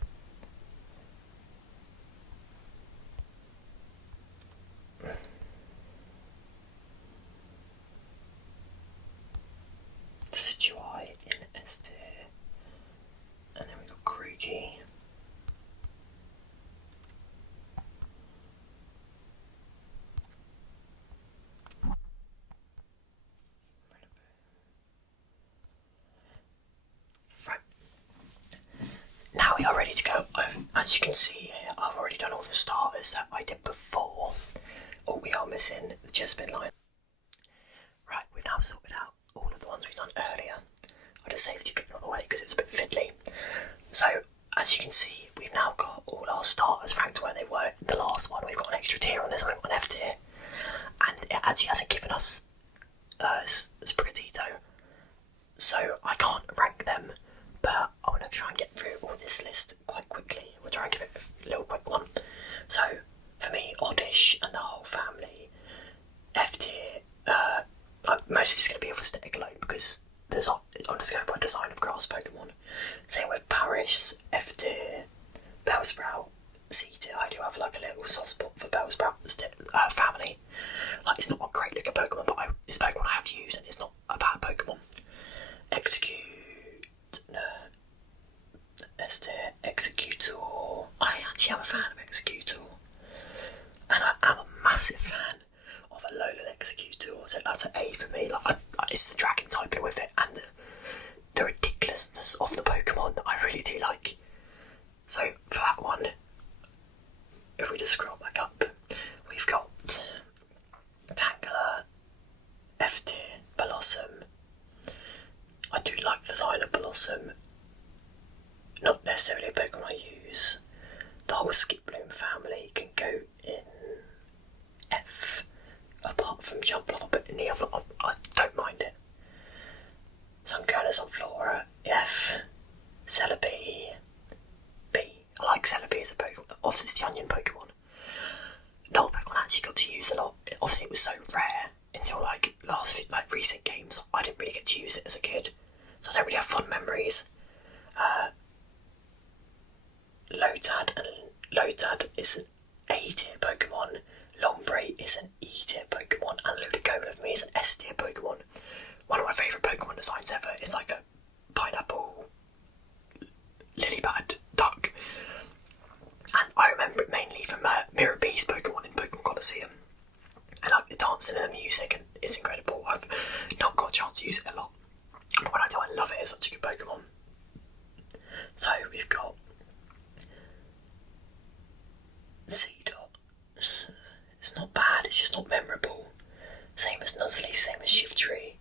as you can see here, I've already done all the starters that I did before. All we are missing the Chespin line. Right, we've now sorted out all of the ones we've done earlier. I just saved you out of the way because it's a bit fiddly. So, as you can see, we've now got all our starters ranked where they were in the last one. We've got an extra tier on this one, we've got an F tier. And it actually hasn't given us Sprigatito. So I can't rank them, but I want to try and get through all this list quite quickly. We'll try and give it a little quick one. So, for me, Oddish and the whole family, F tier. Most of this is going to be off aesthetic alone because I'm just going by design of grass Pokemon. Same with Paris, F tier, Bellsprout, C tier. I do have like a little soft spot for Bellsprout family. Like, it's not a great looking Pokemon, but it's a Pokemon I have used and it's not a bad Pokemon. Execute, S tier, Executor. I actually am a fan of Executor, and I am a massive fan of a Alolan Executor, so that's an A for me. Like, it's the dragon typing with it, and the ridiculousness of the Pokemon that I really do like. So for that one, if we just scroll back up, we've got Tangela, F tier, Blossom. I do like the design of Blossom. Not necessarily a Pokemon I use. The whole Skiploom family can go in F. Apart from Jumpluff, I'll put in E. I don't mind it. Suncurl on Flora, F. Celebi, B. I like Celebi as a Pokemon. Obviously it's the onion Pokemon. Not a Pokemon I actually got to use a lot. Obviously it was so rare until recent games. I didn't really get to use it as a kid, so I don't really have fond memories. Lotad is an A tier Pokemon. Lombre is an E tier Pokemon, and Ludicolo for me is an S tier Pokemon. One of my favourite Pokemon designs ever is like a pineapple lily-pad duck, and I remember it mainly from Mirror B's Pokemon in Pokemon Coliseum. I like the dancing and the music, and it's incredible. I've not got a chance to use it a lot, but when I do, I love it. It's such a good Pokemon. So we've got Seedot. It's not bad, it's just not memorable. Same as Nuzleaf, same as Shiftry.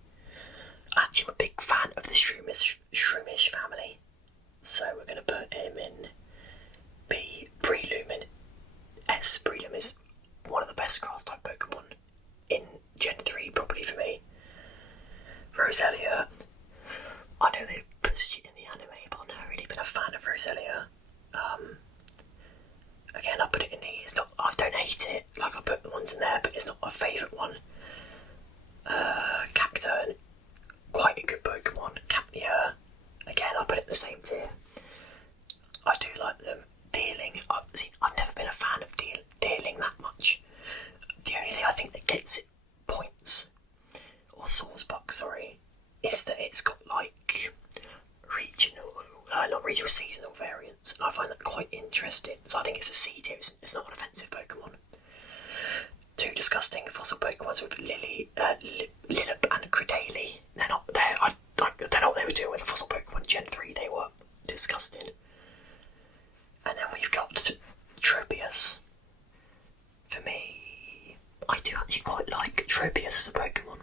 Actually, I'm a big fan of the Shroomish family, so we're going to put him in B. Breloom in S. Breloom is one of the best grass type Pokemon in Gen 3, probably for me. Roselia. I know they've pushed it in the anime, but I've never really been a fan of Roselia. Again, I put it in E. I don't hate it, like I put the ones in there, but it's not my favourite one. Cacturne, quite a good Pokemon. Capnia, again, I put it in the same tier. I do like them. Dealing, I've never been a fan of Dealing that much. The only thing I think that gets it points, or Swordsbuck, sorry, is that it's got like seasonal variants, and I find that quite interesting. So I think it's a C tier. It's not an offensive Pokemon. Two disgusting fossil Pokemons with Lilip and Credali. They're not there. I don't know what they were doing with the fossil Pokemon Gen 3. They were disgusting. And then we've got Tropius. For me, I do actually quite like Tropius as a Pokemon.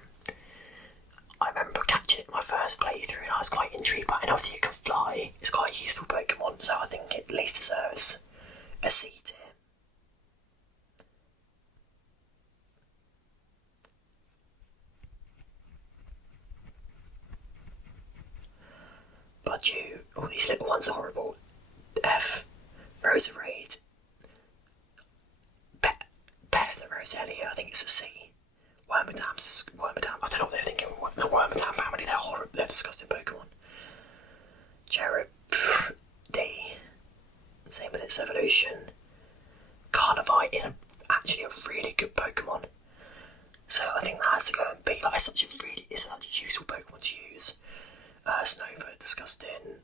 I remember catching it in my first playthrough and I was quite intrigued by it, and obviously it can fly. It's quite a useful Pokemon, so I think it at least deserves a C tier. Budgie, all these little ones are horrible. F. Roserade. Better than Roselia, I think it's a C. Wormadam, I don't know what they're thinking. The Wormadam family, they're horrible, they're disgusting Pokemon. Cherub, D. Same with its evolution. Carnivite is actually a really good Pokemon, so I think that has to go and be like it's such a useful Pokemon to use. Snowflake, disgusting.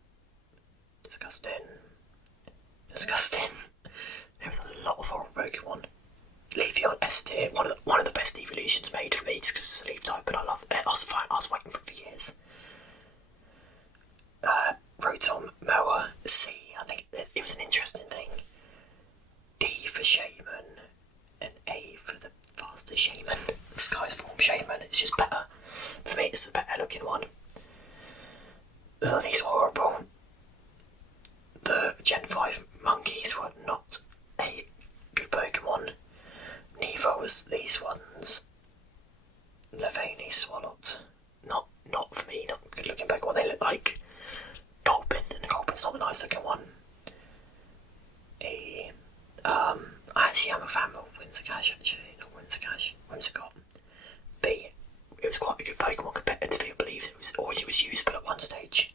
There's a lot of horrible Pokemon. Leafeon S tier, one of the best evolutions made for me, just because it's a leaf type, and I love it. I was waiting for it for years. Rotom, Moa, C. I think it was an interesting thing. D for Shaman and A for the faster Shaman. The Sky's Form Shaman, it's just better. For me, it's the better looking one. These were horrible. The Gen 5 monkeys were not a good Pokemon. Neither was these ones. Levani Swalot. Not for me, not good looking Pokemon. They look like Gulpin, and Gulpin's not a nice looking one. Actually, I'm a fan of Whimsicott, actually. Not Whimsicott. B. It was quite a good Pokemon competitively, I believe. It was usable at one stage.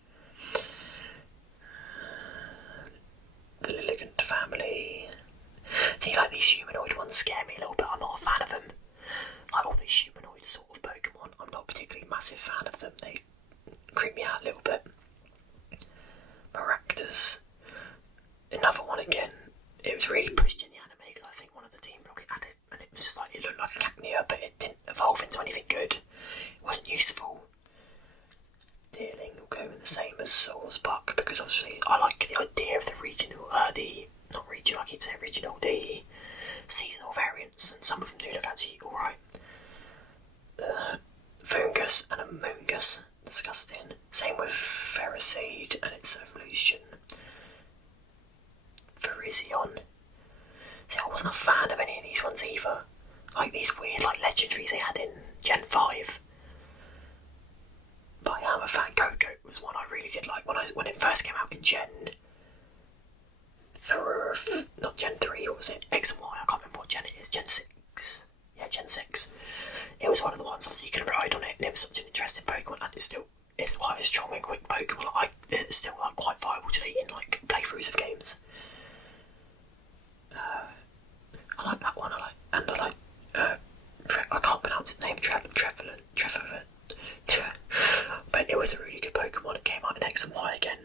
The Lilligant family. See, like, these humanoid ones scare me a little bit. I'm not a fan of them. Like all these humanoid sort of Pokemon, I'm not particularly a massive fan of them. They creep me out a little bit. Maractus. Another one again. It was really pushed in the anime because I think one of the Team Rocket had it, and it was just like, it looked like a Cacnea, but it didn't evolve into anything good. It wasn't useful. Deerling will go in the same as Swordsbuck because obviously I like the idea of the regional, the seasonal variants, and some of them do look actually alright. Fungus and a Moongus, disgusting. Same with Ferroseed and its evolution. Virizion. See, I wasn't a fan of any of these ones either. Like these weird legendaries they had in Gen 5. But I am a fan. Go-Goat was one I really did like when it first came out in not Gen 3, what was it? X and Y, I can't remember what Gen it is. Gen 6. Yeah, Gen 6. It was one of the ones, obviously you can ride on it, and it was such an interesting Pokemon, and it's quite a strong and quick Pokemon. It's still quite viable today in playthroughs of games. I like that one. I can't pronounce its name. Trefelin. But it was a really good Pokemon. It came out in X and Y again.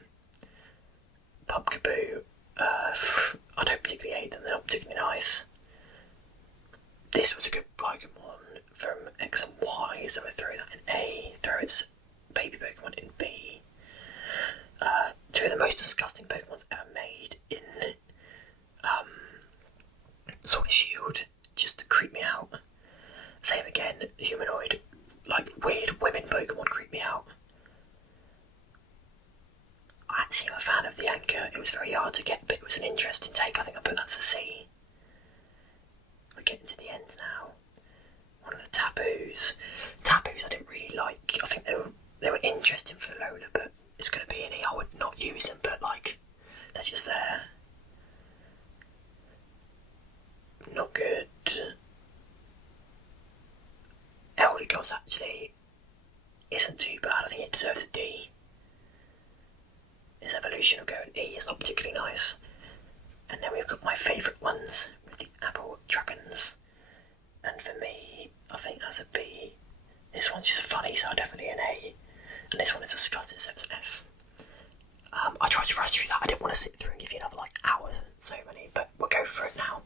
Pumpkaboo. I don't particularly hate them. They're not particularly nice. This was a good Pokemon from X and Y, so I throw that in A. Throw its baby Pokemon in B. Two of the most disgusting Pokemons ever made in Sword and Shield, just to creep me out. Same again, humanoid, weird women Pokemon creep me out. I actually am a fan of the Anchor. It was very hard to get, but it was an interesting take. I think I put that as a C. We're getting to the end now. One of the Taboos. Taboos I didn't really like. I think they were interesting for Lola, but it's going to be an E. I would not use them, but they're just there. Not good. Eldegoss actually isn't too bad. I think it deserves a D. Its evolution will go in E. It's not particularly nice. And then we've got my favourite ones with the Apple Dragons. And for me, I think that's a B. This one's just funny, so definitely an A. And this one is disgusting, so it's an F. I tried to rush through that. I didn't want to sit through and give you another hours and so many, but we'll go for it now.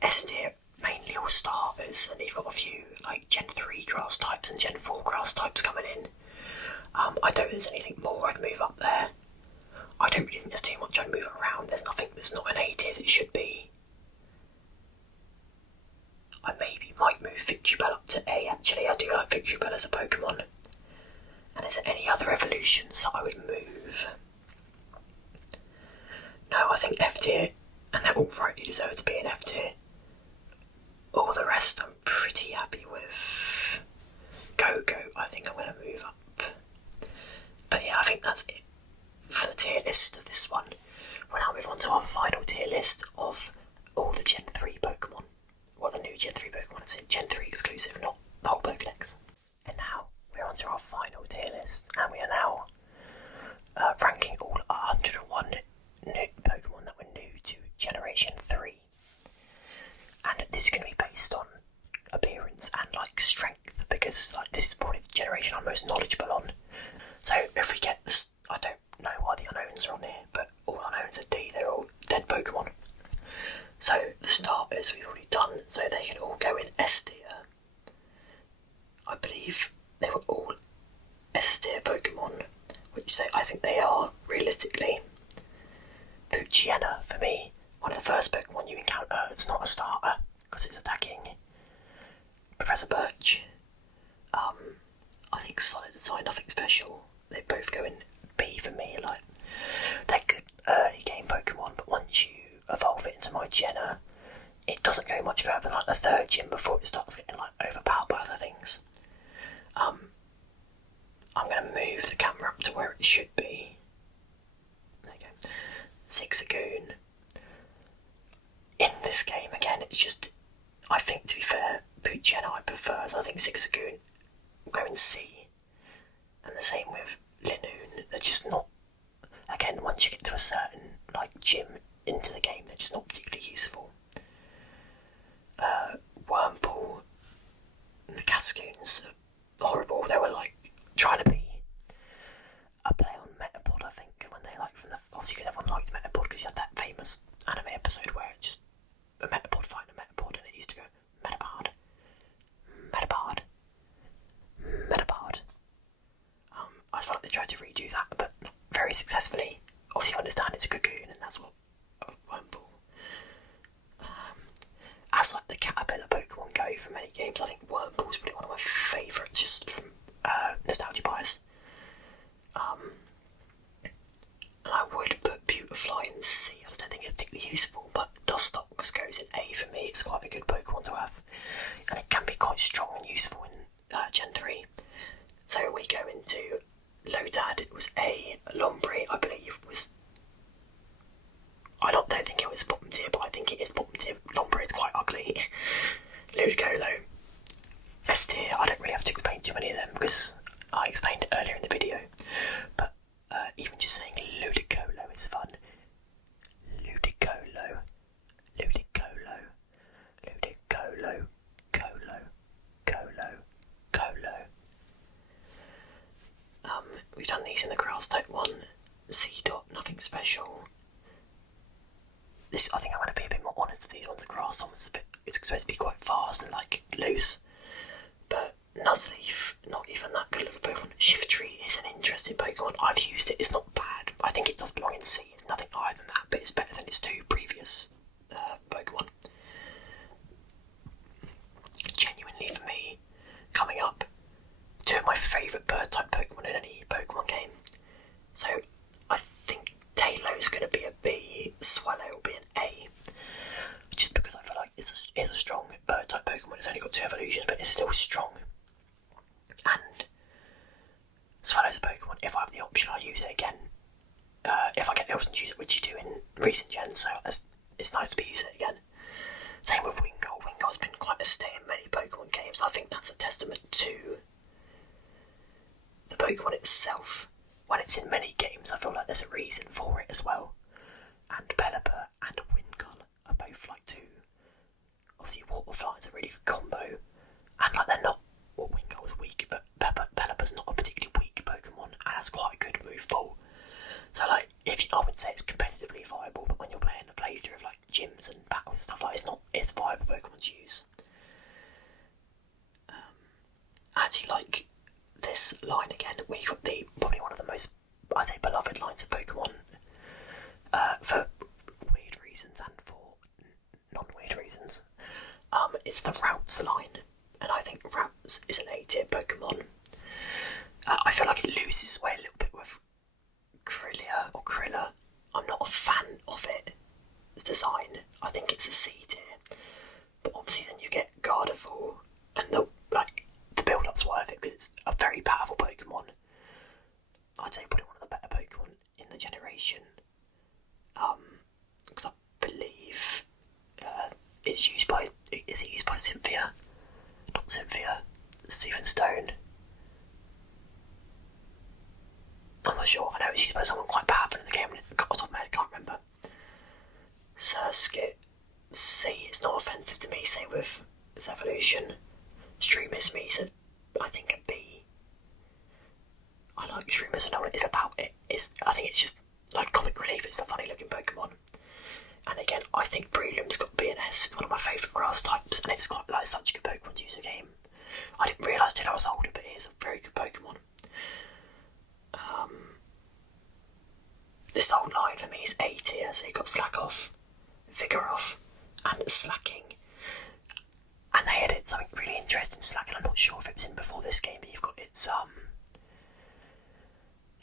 S tier, mainly all starters, and you've got a few Gen 3 grass types and Gen 4 grass types coming in. I don't think there's anything more I'd move up there. I don't really think there's too much I'd move around. There's nothing that's not an A tier that it should be. I maybe might move Victreebel up to A, actually. I do like Victreebel as a Pokemon. And is there any other evolutions that I would move? No, I think F tier, and they're all rightly deserve to be an F tier. All the rest I'm pretty happy with. Go-Go, I think I'm going to move up. But yeah, I think that's it for the tier list of this one. We'll now move on to our final tier list of all the Gen 3 Pokemon. Well, the new Gen 3 Pokemon, it's Gen 3 exclusive, not the whole Pokedex. And now we're on to our final tier list, and we are now ranking all 101 new Pokemon that were new to Generation 3. And this is going to be based on appearance and strength, because this is probably the generation I'm most knowledgeable on. So if we get this, I don't know why the unknowns are on here, but all unknowns are D, they're all dead Pokemon. So the starters we've already done, so they can all go in S tier. I believe they were all S tier Pokemon. It's not a starter because it's attacking Professor Birch. I think solid design, nothing special. They both go in B for me. Like, they're good early game Pokemon, but once you evolve it into my Jenna, it doesn't go much further than like the third gym before it starts getting like overpowered by other things. I'm going to move the camera up to where it should be. There you go. Zigzagoon. In this game, again, it's just, I think, to be fair, Boot Jenna I prefer, so I think Zigzagoon will go in C. And the same with Linoon. They're just not, again, once you get to a certain like gym into the game, they're just not particularly useful. Wurmple, the Cascoons are horrible. They were like trying to be a play on Metapod, I think, when they like from the, obviously because everyone liked Metapod because you had that famous anime episode where it's just a Metapod fighting a Metapod and it used to go Metapod, Metapod, Metapod. I felt like they tried to redo that, but not very successfully. Obviously, I understand it's a cocoon, and that's what Wurmple. As like the caterpillar Pokemon go from many games, I think Wurmple is probably one of my favourites, just from nostalgia bias. And I would put Beautifly in C. I just don't think it's particularly useful, but Dustox goes in A for me. It's quite a good Pokemon to have, and it can be quite strong and useful in Gen 3. So we go into Lotad. It was A. Lombre, I believe, was... I don't think it was bottom tier, but I think it is bottom tier. Lombre is quite ugly. Ludicolo. S tier, I don't really have to explain too many of them because I explained it earlier in the video. But even just saying Ludicolo is fun. Ludicolo. Ludicolo. Ludicolo. Colo. Colo. Colo. We've done these in the grass type one. C dot, nothing special. This, I think I'm going to be a bit more honest with these ones. The grass one's it's supposed to be quite fast and like loose. But Nuzleaf, not even that good looking Pokemon. Shiftry is an interesting Pokemon. I've used it, it's not bad. I think it does belong in C. It's nothing higher than that, but it's better than its two previous Pokemon. Genuinely for me, coming up, two of my favourite bird type Pokemon in any Pokemon game. So I think Tailo is going to be a B, Swallow will be an A. Just because I feel like it's a strong bird type Pokemon. It's only got 2 evolutions, but it's still strong. And Swallow's a Pokemon, if I have the option, I'll use it again. If I get the option to use it, which you do in recent gens, so it's nice to be using it again. Same with Wingull. Wingull's been quite a stay in many Pokemon games. I think that's a testament to the Pokemon itself. When it's in many games, I feel like there's a reason for it as well. And Pelipper and Wingull are both like two. Obviously, Water Flying's a really good combo. And like they're not, well, Wingull's weak, but Pelipper's not a particularly weak Pokemon and has quite a good move pool. So like, I wouldn't say it's competitively viable, but when you're playing a playthrough of like gyms and battles and stuff like that, it's viable Pokemon to use. I actually like this line again. We got probably one of the most, I'd say, beloved lines of Pokemon for weird reasons and for non-weird reasons. It's the Routes line, and I think Routes is an A-tier Pokemon. I feel like it loses its way a little bit with Krilla or Krilla. I'm not a fan of its design. I think it's a C-tier, but obviously then you get Gardevoir, and the build-up's worth it because it's a very powerful Pokemon. I'd say probably one of the better Pokemon in the generation. Because I believe is it used by Cynthia? Not Cynthia. Stephen Stone. I'm not sure. I know it's used by someone quite powerful in the game, and off the top of my head, I can't remember. Surskit. C. It's not offensive to me. Say with its evolution. Streamus me, so I think a B. I like Streamus, and know what it is about it. I think it's just like comic relief. It's a funny looking Pokemon. And again, I think Breloom's got B and S. It's one of my favourite grass types, and it's got like such a good Pokemon to use a game. I didn't realise till I was older, but it is a very good Pokemon. This whole line for me is A tier, so you've got Slack Off, Vigoroth, and slacking. And they added something really interesting to slacking. I'm not sure if it was in before this game, but you've got its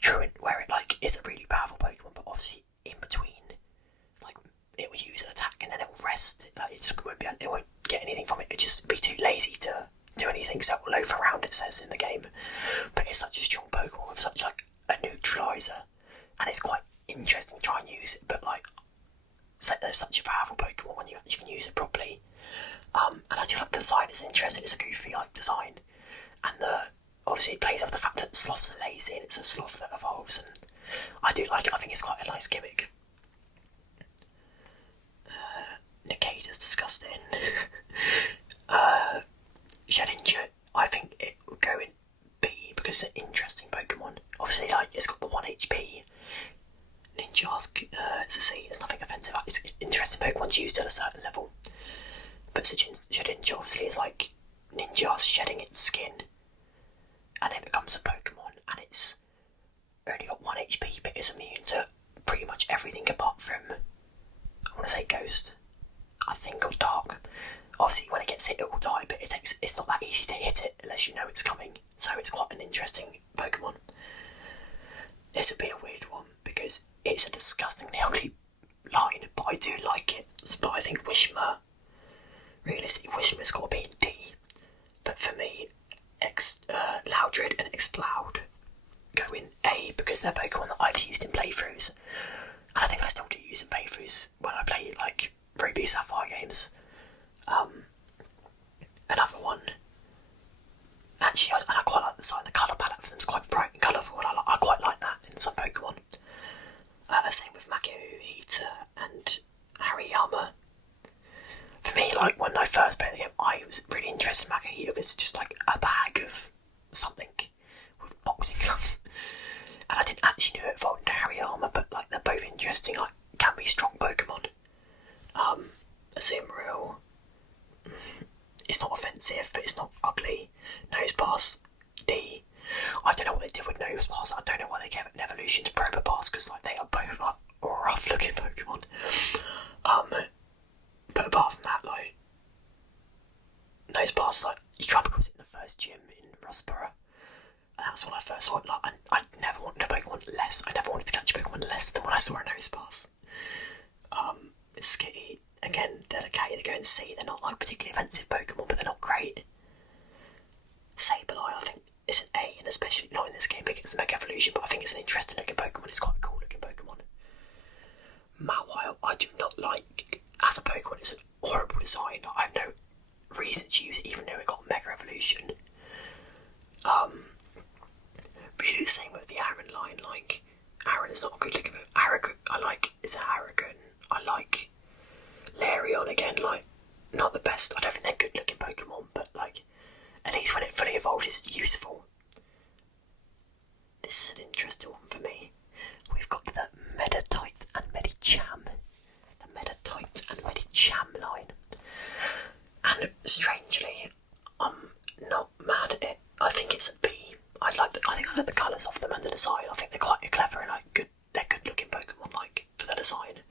truant, where it like is a really powerful Pokemon, but obviously in between, like it will use an attack and then it will rest. Like, it won't get anything from it. It'll just be too lazy to do anything, so it will loaf around, it says in the game. But it's such a strong Pokemon with such like a neutralizer, and it's quite interesting to try and use it. But like, so there's such a powerful Pokemon when you can use it properly. And I do like the design. It's interesting. It's a goofy like design, and obviously it plays off the fact that sloths are lazy and it's a sloth that evolves, and I do like it. I think it's quite a nice gimmick. Niceda's disgusting. Shedinja, I think it would go in B because it's an interesting Pokemon. Obviously, like it's got the 1 HP. Ninjask, it's a C. It's nothing offensive. It's an interesting Pokemon's used at a certain level. But Shedinja obviously is like Ninja's shedding its skin, and it becomes a Pokemon, and it's only got 1 HP, but it's immune to pretty much everything apart from, I want to say Ghost, I think, or Dark. Obviously, when it gets hit, it will die, but it's not that easy to hit it unless you know it's coming. So it's quite an interesting Pokemon. This would be a weird one because it's a disgustingly ugly line, but I do like it. But I think Wishma, realistically, Wishma's got to be in D. But for me, Loudred and Exploud go in A because they're Pokemon that I've used in playthroughs. And I think I still do use in playthroughs when I play like Ruby Sapphire games. Another one, actually, and I quite like the design. The colour palette for them is quite bright and colourful, and I quite like that in some Pokemon. Same with Makuhita and Hariyama. For me, like when I first played the game, I was really interested in Makuhita because it's just like a bag of something with boxing gloves. And I didn't actually know it evolved into Hariyama, but like they're both interesting, like can be strong Pokemon. Azumarill, it's not offensive, but it's not ugly. Nosepass, D. I don't know what they did with Nosepass. I don't know why they gave it an evolution to Probopass, because like they are both like rough looking Pokemon. But apart from that, like Nosepass, like you come across it in the first gym in Rustborough, and that's when I first saw it. Like I never wanted a Pokemon less. I never wanted to catch a Pokemon less than when I saw a Nosepass. It's Skitty. Again, Delicate, they go and C. They're not like particularly offensive Pokemon, but they're not great. Sableye, I think, is an A, and especially not in this game because it's a Mega Evolution, but I think it's an interesting looking Pokemon. It's quite a cool looking Pokemon. Mawile, I do not like as a Pokemon. It's an horrible design. I have no reason to use it, even though it got Mega Evolution. Really the same with the Aaron line. Like, Aaron is not a good looking Pokemon. Arrogant, I like, is it Arrogant? I like Larion again, like, not the best. I don't think they're good looking Pokemon, but like, at least when it fully evolved, it's useful. This is an interesting one for me. We've got the Meditite and Medicham. The Meditite and Medicham line. And strangely, I'm not mad at it. I think it's a B. I think I like the colours of them and the design. I think they're quite clever and like good. They're good looking Pokemon, like, for the design.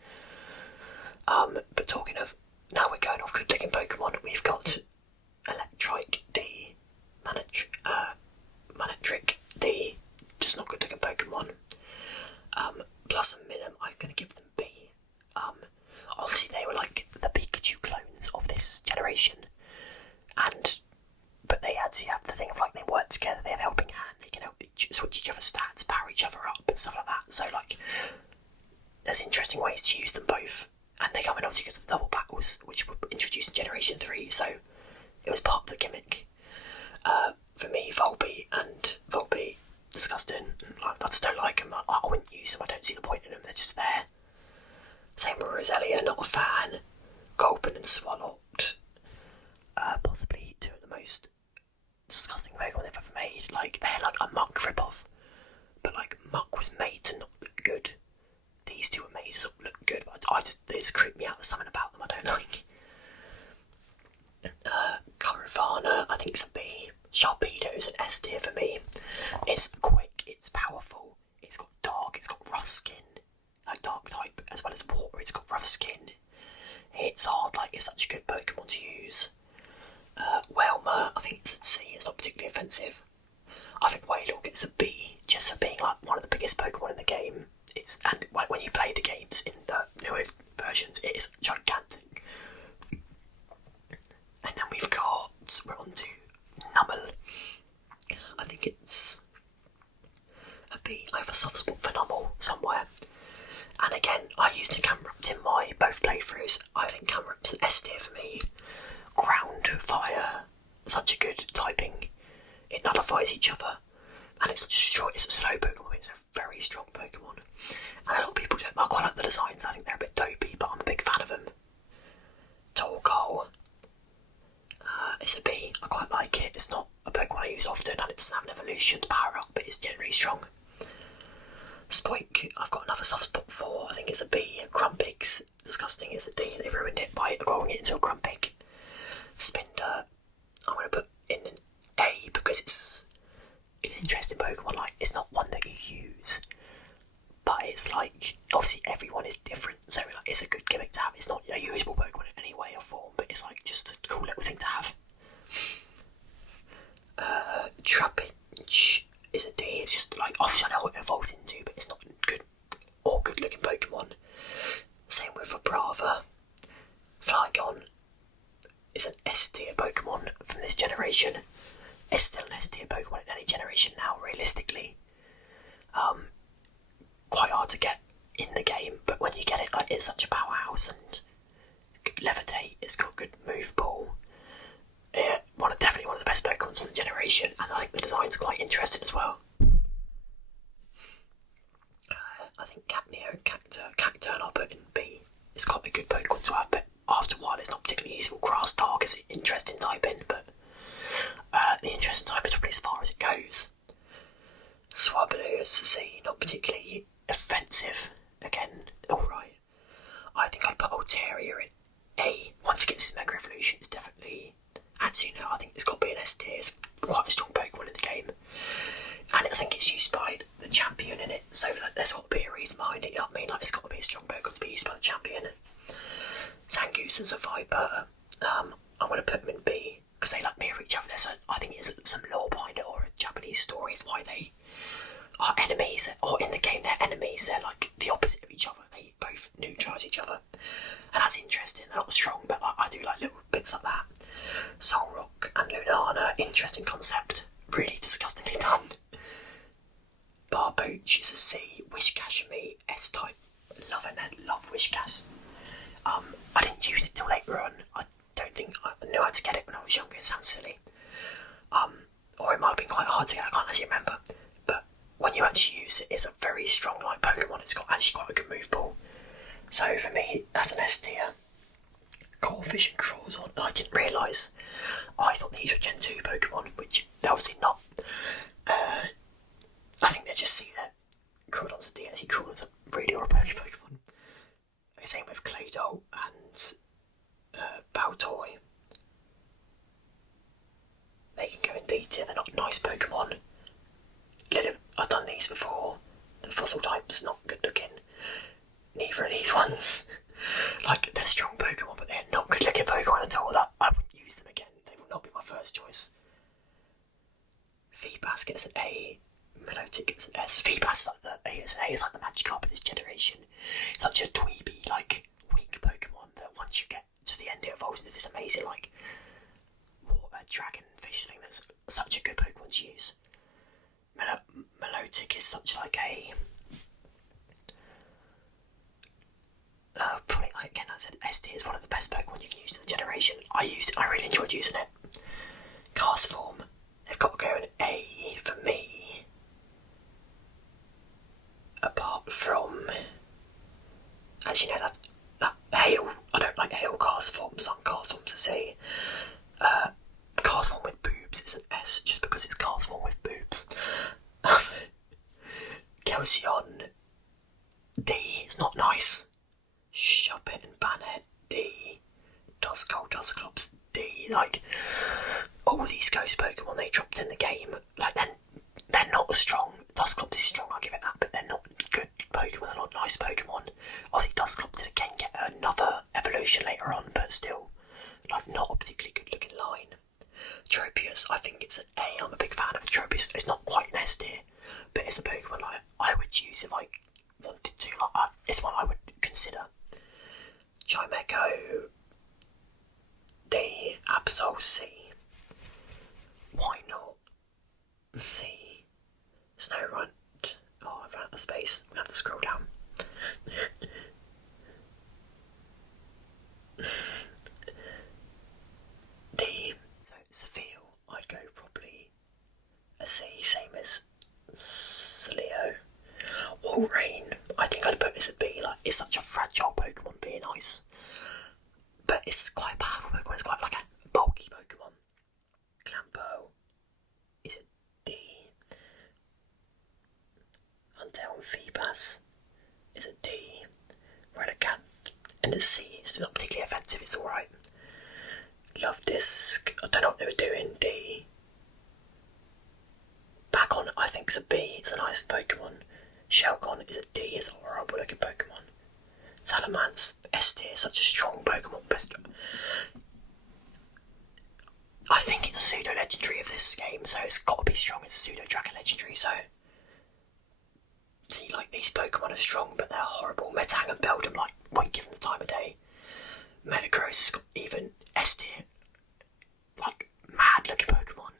But talking of, now we're going off good looking Pokemon, we've got Electrike D, Manectric D, just not good looking Pokemon. Plus and Minim, I'm going to give them B. Obviously they were like the Pikachu clones of this generation, but they actually have the thing of like they work together, they have a helping hand, they can help switch each other's stats, power each other up and stuff like that. So like, there's interesting ways to use them both. And they come in obviously because of the double battles, which were introduced in Generation 3, so it was part of the gimmick. For me, Volpe, disgusting. I just don't like them. I wouldn't use them, I don't see the point in them, they're just there. Same with Roselia, not a fan. Gulpin and Swalot, possibly two of the most disgusting Pokemon they've ever made. Like, they're like a Muck ripoff, but like Muck was made to not look good. These two are made to look good, but they just creep me out. There's something about them I don't like. Caravana, I think it's a B. Sharpedo is an S tier for me. It's quick, it's powerful, it's got dark, it's got rough skin, like dark type, as well as water, it's got rough skin. It's hard, like, it's such a good Pokemon to use. Whelmer, I think it's a C, it's not particularly offensive. I think Wailord gets a B, just for being like one of the biggest Pokemon in the game. And like when you play the games in the newer versions, it is gigantic. And then we're on to Numel. I think it's a B. I have a soft spot for Numel somewhere. And again, I used a Camerupt in my both playthroughs. I think Camerupt's an S tier for me. Ground, fire, such a good typing. It nullifies each other. And it's a slow Pokemon, it's a very strong Pokemon. And a lot of people don't. I quite like the designs, I think they're a bit dopey, but I'm a big fan of them. Torkoal. It's a B, I quite like it. It's not a Pokemon I use often, and it doesn't have an evolution to power up, but it's generally strong. Spoink, I've got another soft spot for. I think it's a B. Grumpig's disgusting, it's a D. They ruined it by growing it into a Grumpig. Spinder, I'm going to put in an A because it's an interesting Pokemon. Like, it's not one that you use, but it's like, obviously everyone is different, so like, it's a good gimmick to have. It's not a usable Pokemon in any way or form, but it's like just a cool little thing to have. Trapinch is a D. It's just like, obviously I know what it evolves into, but it's not good or good looking Pokemon. Same with Vibrava. Flygon is an S tier Pokemon from this generation. It's still an S tier Pokemon in any generation now, realistically. Quite hard to get in the game, but when you get it, like, it's such a powerhouse and levitate. It's got good move pool. Definitely one of the best Pokemons on the generation, and I think the design's quite interesting as well. I think Cacnea and Cacturne I'll put in B. It's quite a good Pokemon to have, but after a while it's not particularly useful. Grass Dark is an interesting typing, but the interesting type is probably as far as it goes. Swablu is C, not particularly offensive. Again, alright. I think I'd put Altaria in A. Once it gets its Mega Evolution, it's definitely... Actually, no, I think it's got to be an S tier. It's quite a strong Pokemon in the game. And I think it's used by the champion in it, so like, there's got to be a reason behind it, you know what I mean? Like, it's got to be a strong Pokemon to be used by the champion. Zangoose is a Viper. I'm going to put them in B, because they like mirror each other. There's I think there's some lore behind it, or a Japanese story is why they are enemies, or in the game they're enemies. They're like the opposite of each other. They both neutralise each other, and that's interesting. They're not strong, but like, I do like little bits like that. Solrock and Lunana, interesting concept. Really disgustingly done. Barboach is a C. Wishcashme, S type. Love Wishcash. I didn't use it till later on. I don't think I knew how to get it when I was younger. It sounds silly. Or it might have been quite hard to get. I can't actually remember. But when you actually use it, it's a very strong like Pokemon. It's got actually quite a good move pool. So for me, that's an S tier. Corphish and Crawdon. I didn't realise. I thought these were Gen 2 Pokemon, which they're obviously not. I think they just see that Crawdon's a D, and see Crawdon's a really horrible Pokemon. Same with Claydol and Baltoy. They can go in D tier, they're not nice Pokemon. I've done these before. The fossil type's not good looking. Neither of these ones. Like, they're strong Pokemon, but they're not good looking Pokemon at all. I wouldn't use them again. They will not be my first choice. Feebas gets an A. Milotic gets an S. Feebas gets an A. It's like the Magikarp of this generation. It's such a dweeby, like, weak Pokemon that once you get to the end, it evolves into this amazing, like, water dragon fish thing that's such a good Pokemon to use. Milotic is such like a... probably, again, I said SD is one of the best Pokemon you can use in the generation. I really enjoyed using it. Cast form, they've got to go in A for me. Apart from, as you know, that Hail. I don't like Hail cast form. Some cast forms are C. Cast form with boobs is an S, just because it's cast form with boobs. Kelsion, D. It's not nice. Shuppet and Bannet, D. Dusclops, D. Like, all these ghost Pokemon they dropped in the game, like, they're not as strong. Dusclops is strong, I'll give it that, but they're not good Pokemon, they're not nice Pokemon. Obviously Dusclops did again get another evolution later on, but still, like, not a particularly good looking line. Tropius, I think it's an A. I'm a big fan of Tropius. It's not quite an S tier, but it's a Pokemon like I would use if I wanted to. Like, it's one I would consider. Chimecho, D. Absol, C. Why not? C. Snorunt. Oh, I've run out of space. I'm gonna have to scroll down. D. So Seville, I'd go probably a C, same as Celio. Walrein, I think I'd put this at B. Like, it's such a fragile Pokemon, being nice, but it's quite a powerful Pokemon. It's quite like a bulky Pokemon. Clampo is a D. Until Feebas is a D. Relicanth and a C. It's not particularly offensive. It's alright. Love Disc, I don't know what they were doing. D. Bagon, I think, is a B. It's a nice Pokemon. Shelgon is a D. It's a horrible looking Pokemon. Salamence, S tier, such a strong Pokemon. Best. I think it's a pseudo legendary of this game, so it's got to be strong. It's a pseudo dragon legendary, so. See, like, these Pokemon are strong, but they're horrible. Metang and Beldum, like, won't give them the time of day. Metagross has got even S tier, like, mad looking Pokemon.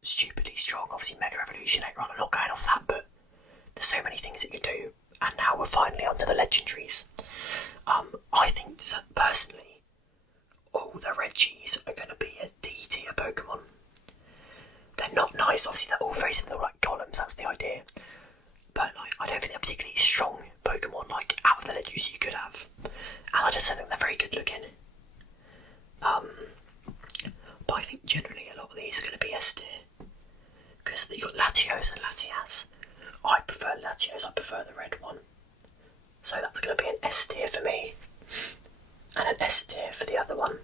Stupidly strong. Obviously, Mega Evolution later on. I'm not going off that, but there's so many things it could do. And now we're finally onto the legendaries. I think, personally, all the Reggies are going to be a D tier Pokemon. They're not nice. Obviously, they're all very similar, like columns. That's the idea. But like, I don't think they're particularly strong Pokemon. Like, out of the legendaries you could have, and I just think they're very good looking. But I think generally a lot of these are going to be S tier, because you've got Latios and Latias. I prefer Latios. I prefer the red one, so that's going to be an S tier for me, and an S tier for the other one.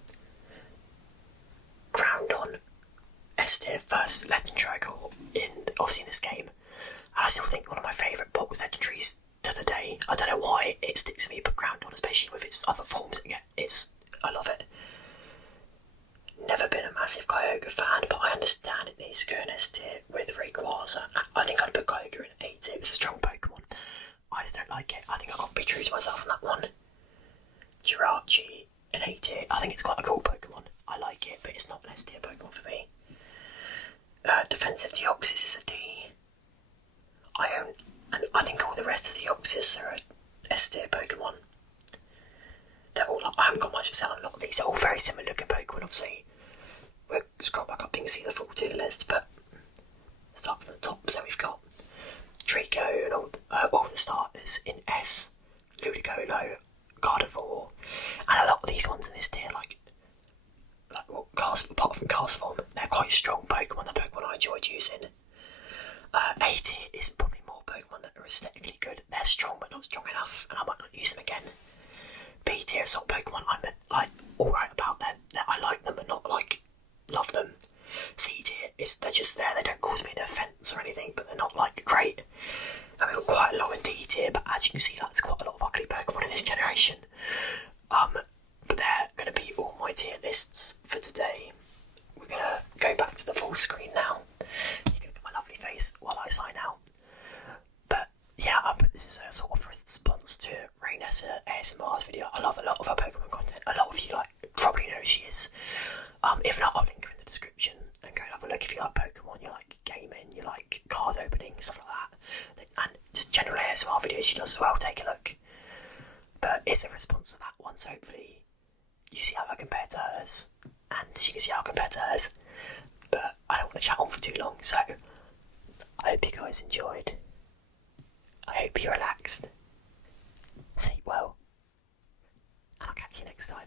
Groundon, S tier, first legendary obviously in this game. And I still think one of my favourite box legendaries to the day. I don't know why it sticks to me, but Groundon, especially with its other forms, I love it. Never been a massive Kyogre fan, but I understand it needs to go in S tier with Rayquaza. I think I'd put Kyogre in A tier. It's a strong Pokemon. I just don't like it. I think I've got to be true to myself on that one. Jirachi in A tier. I think it's quite a cool Pokemon. I like it, but it's not an S tier Pokemon for me. Defensive Deoxys is a D. And I think all the rest of the Deoxys are a S tier Pokemon. They're all, I haven't got much to say on a lot of these. They're all very similar looking Pokemon, obviously. We'll scroll back up and see the full tier list, but start from the top. So we've got Draco and all the starters in S, Ludicolo, Gardevoir, and a lot of these ones in this tier, apart from Castform, they're quite strong Pokemon. The Pokemon I enjoyed using. A tier is probably more Pokemon that are aesthetically good. They're strong but not strong enough, and I might not use them again. B tier is sort of Pokemon I'm alright about them. I like them but not love them. C tier they're just there. They don't cause me an offence or anything, but they're not great. And we've got quite a low in D tier, but as you can see, there's quite a lot of ugly Pokemon in this generation. But they're going to be all my tier lists for today. We're going to go back to the full screen now. You can look at my lovely face while I sign out. But yeah, this is a sort of response to Rainessa ASMR's video. I love a lot of her Pokemon content. A lot of you probably know who she is. If not, I'll link her in the description and go and have a look if you like Pokemon, you like gaming, you like card opening, stuff like that. And just general ASMR videos she does as well, take a look. But it's a response to that one, so hopefully you see how I compare to hers, and she can see how I compare to hers. But I don't want to chat on for too long, so I hope you guys enjoyed. I hope you relaxed. Sleep well, and I'll catch you next time.